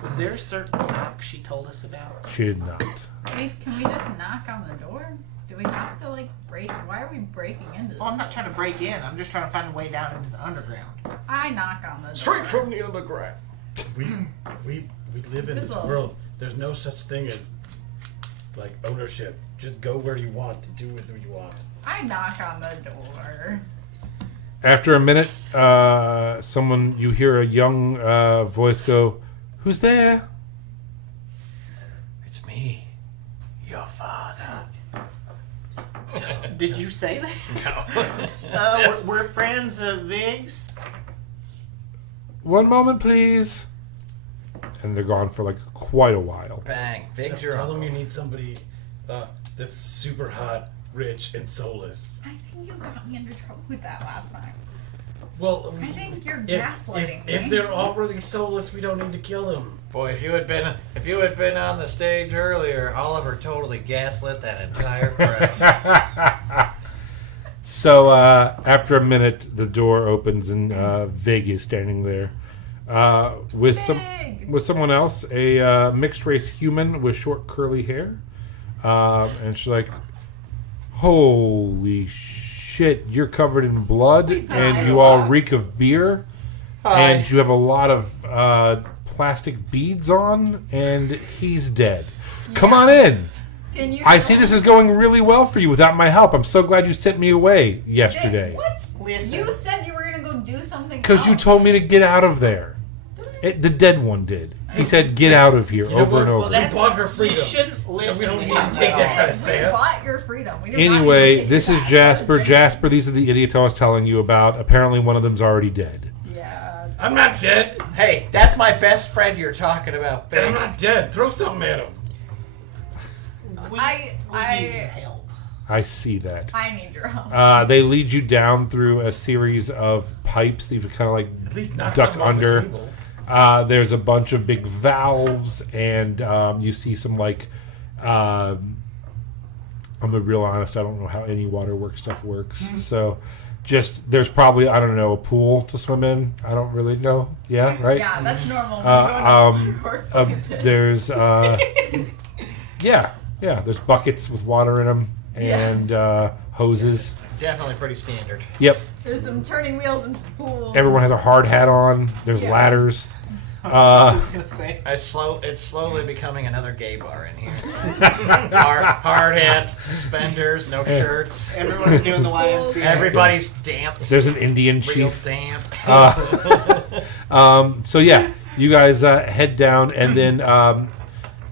Was there a certain knock she told us about? She did not. can we just knock on the door? Do we have to like break? Why are we breaking into this? Well, I'm not trying to break in. I'm just trying to find a way down into the underground. I knock on the door. Straight from the underground. We live in Just this a- world. There's no such thing as like ownership. Just go where you want to do what you want. I knock on the door. After a minute, you hear a young voice go, "Who's there?" It's me, your father. Did you say that? No. We're friends of Vig's. "One moment, please." And they're gone for like quite a while. Bang. Vig's your Tell them uncle. you need somebody that's super hot, rich, and soulless. I think you got me into trouble with that last time. Well, I think you're if, gaslighting if me. they're already soulless, we don't need to kill them. Boy, if you had been on the stage earlier, Oliver totally gaslit that entire crowd. So after a minute, the door opens and Vig is standing there with Vig! with someone else, a mixed race human with short curly hair, and she's like, "Holy shit! You're covered in blood, and you all reek of beer, and you have a lot of plastic beads on, and he's dead. Come on in." Can you I see this is going really well for you without my help. I'm so glad you sent me away yesterday. What? Listen. You said you were gonna go do something. Because you else. told me to get out of there. The dead one did. He said, "Get out of here," know over what? and Well, over. that's- bought her freedom. You shouldn't listen we don't to need him. to take We that did. as We says. bought your freedom. We did not need to Anyway, take this your is back. Jasper. That was Jasper, these are the idiots I was telling you about. Apparently one of them's already dead. Yeah. I'm not dead. Hey, that's my best friend you're talking about, I'm Big. not dead. Throw something at him. We I- need your help. I see that. I need your help. They lead you down through a series of pipes that you kind of like At least knock duck something off under. the table. There's a bunch of big valves, and you see some like. I'm gonna be real honest. I don't know how any waterworks stuff works. So, just there's probably I don't know a pool to swim in. I don't really know. Yeah, right. Yeah, that's normal. When you go to workplaces. There's yeah. There's buckets with water in them and hoses. Definitely pretty standard. Yep. There's some turning wheels and some pools. Everyone has a hard hat on. There's Yeah. ladders. I was gonna say. It's slowly becoming another gay bar in here. hard hats, suspenders, no shirts. Everyone's doing the YMCA. Everybody's damp, There's an Indian real chief. damp. So yeah, you guys head down, and then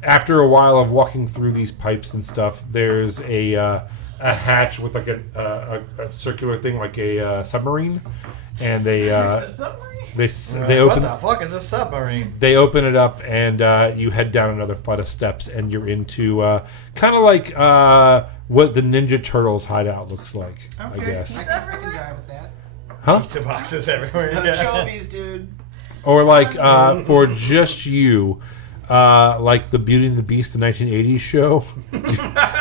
after a while of walking through these pipes and stuff, there's a hatch with like a circular thing, like a submarine, and they There's a submarine. they What open the fuck is a submarine? they open it up, and you head down another flight of steps, and you're into kind of like what the Ninja Turtles hideout looks like, I Okay. guess, I can drive with that. huh? Pizza boxes everywhere. Anchovies, dude. Or like for just you, like the Beauty and the Beast, the 1980s show,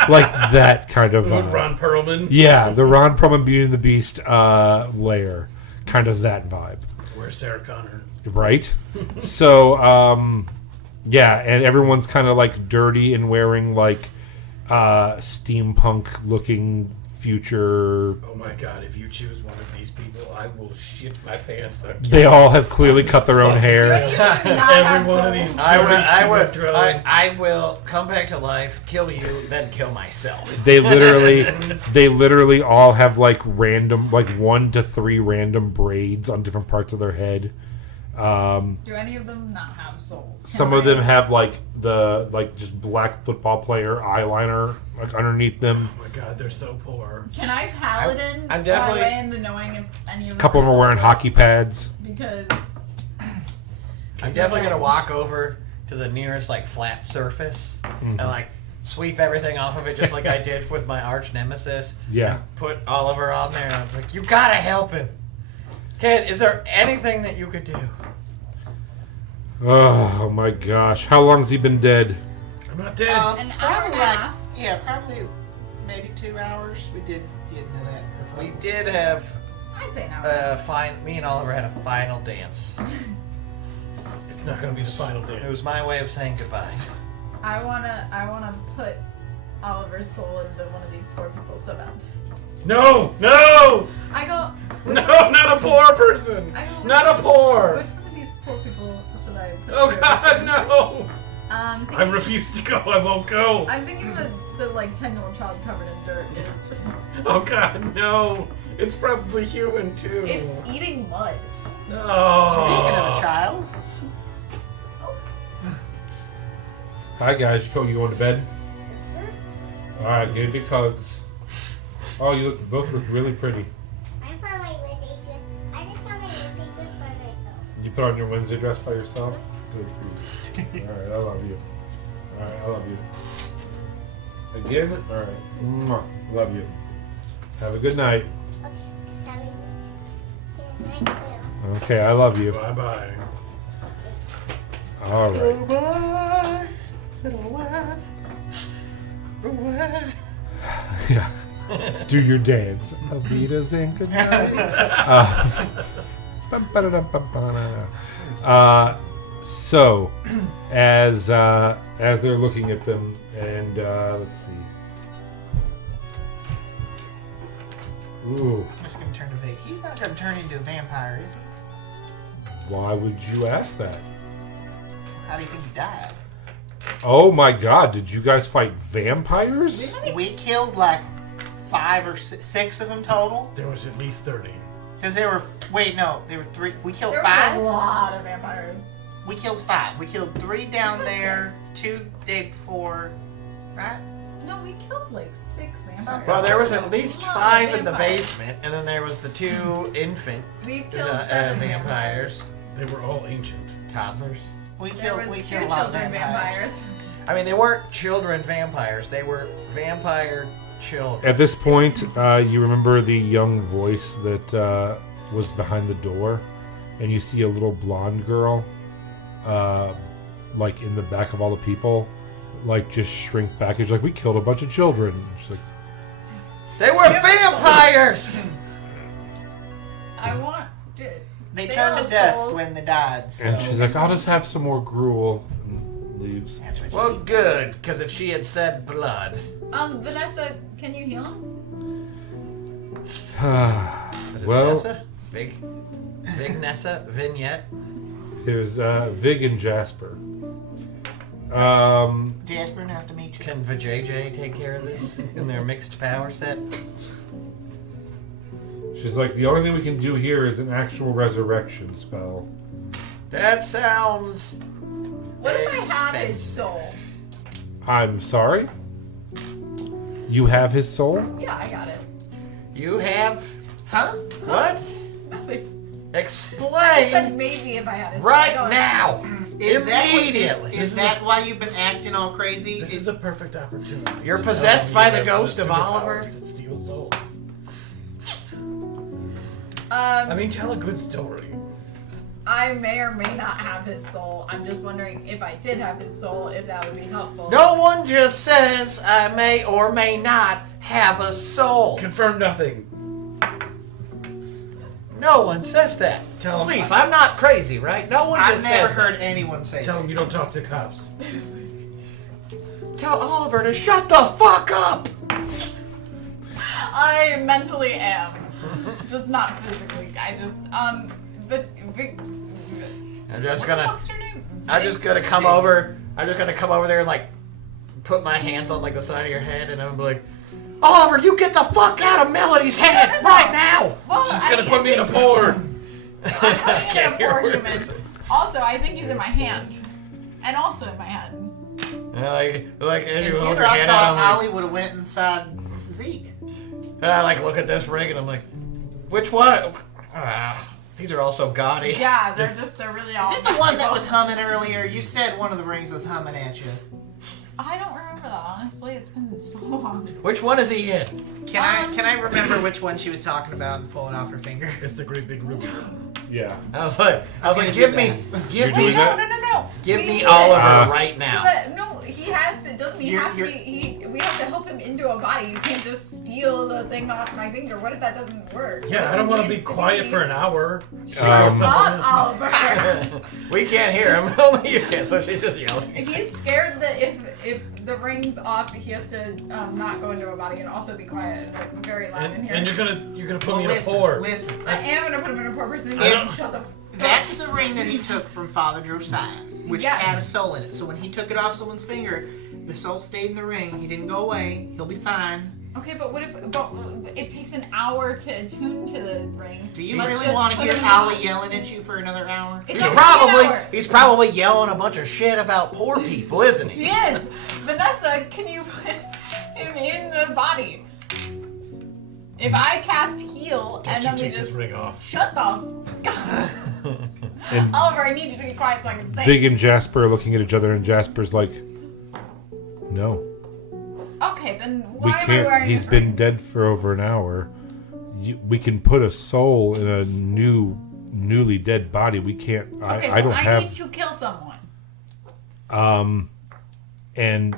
like that kind of. With Ron Perlman. Yeah, the Ron Perlman Beauty and the Beast layer, kind of that vibe, Where's Sarah Connor? right? So, yeah, and everyone's kind of like dirty and wearing like steampunk looking future. Oh my god, if you choose one of these people, I will shit my pants on They all have clearly cut their own Do hair. any of them not have Every one of souls? these I will come back to life, kill you, then kill myself. They literally all have like random, like 1 to 3 random braids on different parts of their head. Do any of them not have souls? Some of them have like just black football player eyeliner like underneath them. Oh my god, they're so poor. Can I paladin I'm definitely- my way into knowing if any of them A couple of them are wearing soulless? hockey pads. Because I'm definitely gonna walk over to the nearest like flat surface and like sweep everything off of it, just like I did with my arch nemesis. Yeah. Put Oliver on there. And I was like, "You gotta help him, kid. Is there anything that you could do?" Oh my gosh. How long's he been dead? I'm not dead. an hour and a half. Yeah, probably maybe 2 hours. We did get into that. We did have I'd say an hour. me and Oliver had a final dance. It's not gonna be the final It dance. was my way of saying goodbye. I wanna put Oliver's soul into one of these poor people so bad. No! No! I go. No, not a poor person! I go. Not a poor! Which one of these poor people should I put? Oh here? god, no! I Thinking, refuse to go, I won't go! I'm thinking the like 10-year-old child covered in dirt is. Oh god, no! It's probably human too. It's eating mud. Oh. Speaking of a child, Hi guys, you going to bed? Alright, get your hugs. Oh, you both look really pretty. I put my Wednesday dress. I just got my Wednesday dress by myself. You put on your Wednesday dress by yourself? Good for you. Alright, I love you. Alright, I love you. Again? Alright. Mwah. Love you. Have a good night. Having good night too. Okay, I love you. Bye bye. Alright. Goodbye, little ones. Goodbye. Yeah. Do your dance. Avitas and good night. So, as they're looking at them, and let's see. Ooh, I'm just gonna turn to Vic. He's not gonna turn into a vampire, is he? why would you ask that? How do you think he died? Oh my God! Did you guys fight vampires? We killed like 5 or 6 of them total. There was at least 30. Because there were, wait, no, there were 3. We killed There was 5. a lot of vampires. We killed 5. We killed 3 down killed there, 6. 2 the day before, right? No, we killed like 6 vampires. Well, there was at least Lot of 5 in the vampires. basement, and then there was the 2 infant We've killed 7 vampires, They were all ancient. toddlers. We There killed, was we 2 killed a lot of children vampires. vampires. I mean, they weren't children vampires; they were vampire children. At this point, you remember the young voice that was behind the door, and you see a little blonde girl, like in the back of all the people, like just shrink back. It's like, we killed a bunch of children. She's like, They were vampires. I want. They They turned all to dust souls. when they died, so. and she's like, I'll just have some more gruel, and leaves. That's what you Well, need. good, because if she had said blood, Vanessa, can you heal him? is it Well, Nessa? Big Nessa? Vignette? it was Vig and Jasper. Jasper, nice to meet you. Can Vajayjay take care of this in their mixed power set? She's like, the only thing we can do here is an actual resurrection spell. That sounds. What if I had his Expensive. soul? I'm sorry? You have his soul? Yeah, I got it. You have. Huh? What? Nothing. I said Explain maybe if I had his soul. right I don't- now! Is that what- Immediately! Is that why you've been acting all crazy? This is a perfect opportunity. You're to possessed tell by them the you have ghost of superpowers Oliver? that steal souls. I mean, tell a good story. I may or may not have his soul. I'm just wondering if I did have his soul, if that would be helpful. No one just says I may or may not have a soul. Confirm nothing. No one says that. Tell 'em Leaf, I- I'm not crazy, right? No one I've just never says heard anyone say Tell that. them you don't talk to cops. that. Tell Oliver to shut the fuck up! I mentally am. Just not physically. I just, but Vic. I'm just What the gonna. fuck's your name? I'm just gonna come over. I'm just gonna come over there and like put my hands on like the side of your head, and I'm like, Oliver, you get the fuck out of Melody's head No. right now. Well, She's gonna put me in a pour. I'm putting in a hear poor what human. you're saying. Also, I think he's in my hand. And also in my head. Like as you And hold here your I hand out, thought I'm like, Ollie would have went inside Zeke. and I like look at this ring, and I'm like, which one? These are all so gaudy. Yeah, they're really all. Is it the one that was humming earlier? You said one of the rings was humming at you. I don't remember that, honestly. It's been so long. Which one is he in? Can I remember which one she was talking about and pull it off her finger? It's the great big ruby. Yeah. I was like, gonna give do me, that. give You're me, doing No, that? no. give We me need Oliver it. right So now. that, no, he has to. Doesn't he You're- have to be? We have to help him into a body. You can't just steal the thing off my finger. What if that doesn't work? Yeah, I don't want to be quiet for an hour. Stop, Oliver. We can't hear him. Only you can. So she's just yelling. He's scared that if the ring's off, he has to not go into a body and also be quiet. And it's very loud in here. And you're gonna put me in a listen, pour. listen. I am gonna put him in a poor person. I don't- Shut the. That's the ring that he took from Father Josiah, which Yes. had a soul in it. So when he took it off someone's finger, the soul stayed in the ring. He didn't go away. He'll be fine. Okay, but what if? But it takes an hour to attune to the ring. Do you Let's really just want to put hear him in Ollie the- yelling at you for another hour? It's He's only probably an hour. he's probably yelling a bunch of shit about poor people, isn't he? Yes, Vanessa, can you put him in the body? If I cast heal Don't and you then we take this just ring off. shut the. And Oliver, I need you to be quiet so I can think. Vig and Jasper are looking at each other, and Jasper's like, "No, Okay, then we why am I can't. wearing He's this been ring? dead for over an hour. We can put a soul in a newly dead body. We can't. Okay, so I don't I have. need to kill someone. And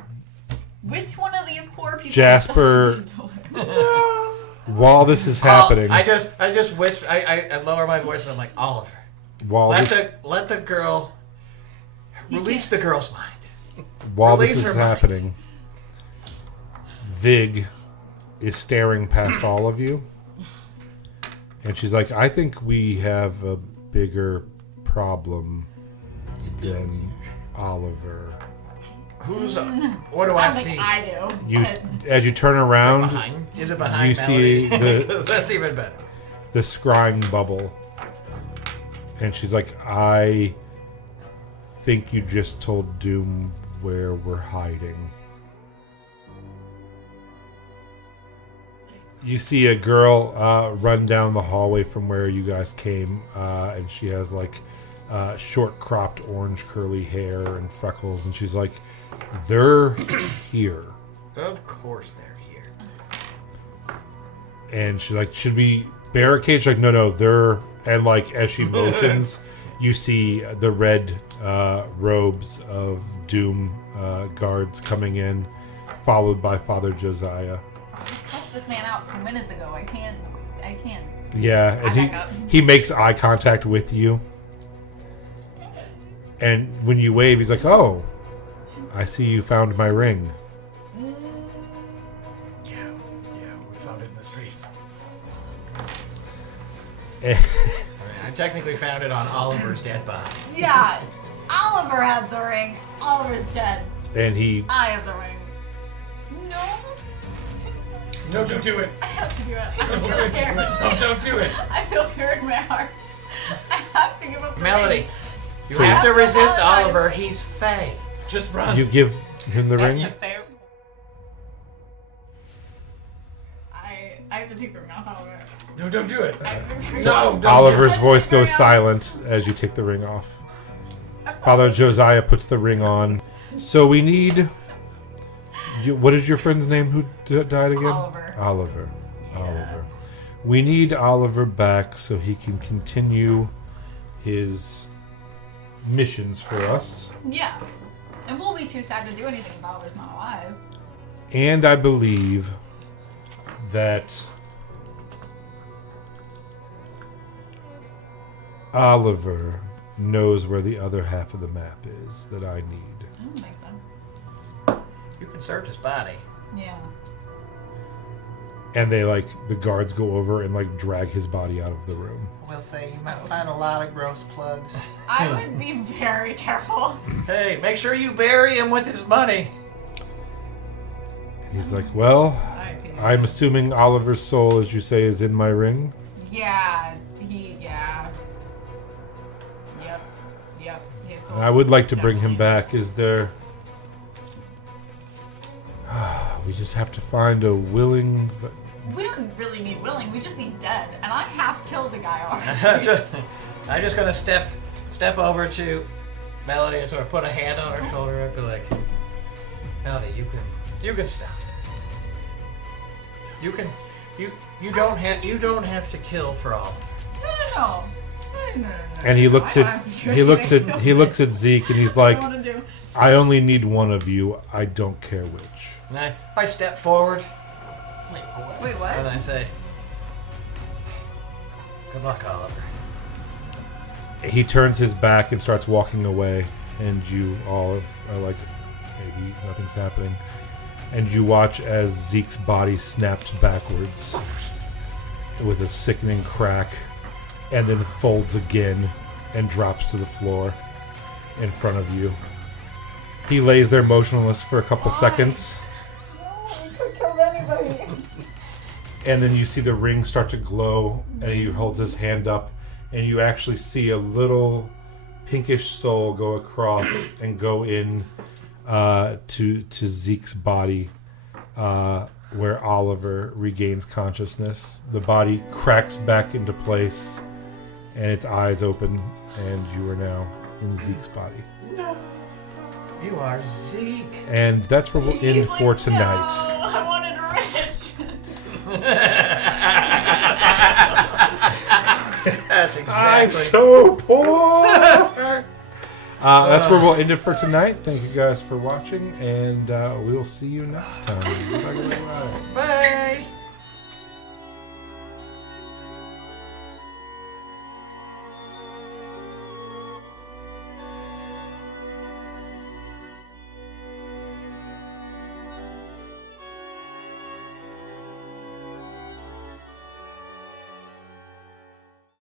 Which one of these poor people? Jasper- doesn't need to live? while this is happening, I just whisper. I lower my voice and I'm like, Oliver, while let the girl release the girl's mind. While this Release is her mind. happening, Vig is staring past all of you. And she's like, I think we have a bigger problem than Oliver. Who's what do I I see? think I do. You, but- as you turn around, Behind? Is it behind you see Melody? the- That's even better. the scrying bubble. And she's like, I think you just told Doom where we're hiding. You see a girl run down the hallway from where you guys came, and she has like short cropped orange curly hair and freckles, and she's like, they're here. Of course they're here. And she's like, should we barricade? She's like, no, they're... And like, as she motions, you see the red robes of Doom guards coming in, followed by Father Josiah. Cussed this man out 2 minutes ago. I can't. Yeah, I back and up. he makes eye contact with you. And when you wave, he's like, oh, I see you found my ring. Yeah, we found it in the streets. I technically found it on Oliver's dead body. Yeah, Oliver had the ring. Oliver's dead. And he... I have the ring. No. No, don't do it. I have to do it. I'm Don't so do scared. it. No, don't do it. I feel fear in my heart. I have to give up the Melody, ring. you So- have to resist Apologize. Oliver. He's Faye. Just run. You give him the ring? That's a fair. I have to take the ring off Oliver. No, don't do it. I have to take the ring No, off. don't Oliver's do it. voice goes Hurry up. silent as you take the ring off. I'm sorry. Father Josiah puts the ring on. So we need... what is your friend's name who died again? Oliver. Oliver. We need Oliver back so he can continue his missions for us. Yeah. And we'll be too sad to do anything if Oliver's not alive. And I believe that Oliver knows where the other half of the map is that I need. I don't think so. You can search his body. Yeah. and they like the guards go over and like drag his body out of the room. We'll say you might find a lot of gross plugs. I would be very careful. Hey, make sure you bury him with his money. And he's like, well, I'm assuming Oliver's soul, as you say, is in my ring. Yeah. Yep. And I would like to bring him back. Is there... we just have to find a willing... We don't really need willing. We just need dead. And I half killed the guy already. I'm just gonna step over to Melody and sort of put a hand on her shoulder and be like, Melody, you can stop. You don't have to kill for all. No. And he looks at Zeke and he's like, I only need one of you. I don't care which. And I step forward Wait, what? and I say, good luck, Oliver. He turns his back and starts walking away, and you all are like, maybe nothing's happening. And you watch as Zeke's body snaps backwards with a sickening crack, and then folds again and drops to the floor in front of you. He lays there motionless for a couple seconds. And then you see the ring start to glow, and he holds his hand up, and you actually see a little pinkish soul go across and go in to Zeke's body, where Oliver regains consciousness. The body cracks back into place, and its eyes open, and you are now in Zeke's body. No, you are Zeke. And that's where we'll end for tonight. No, I wanted Rich. That's exactly. I'm so poor. That's where we'll end it for tonight. Thank you guys for watching, and we will see you next time. Bye. Bye.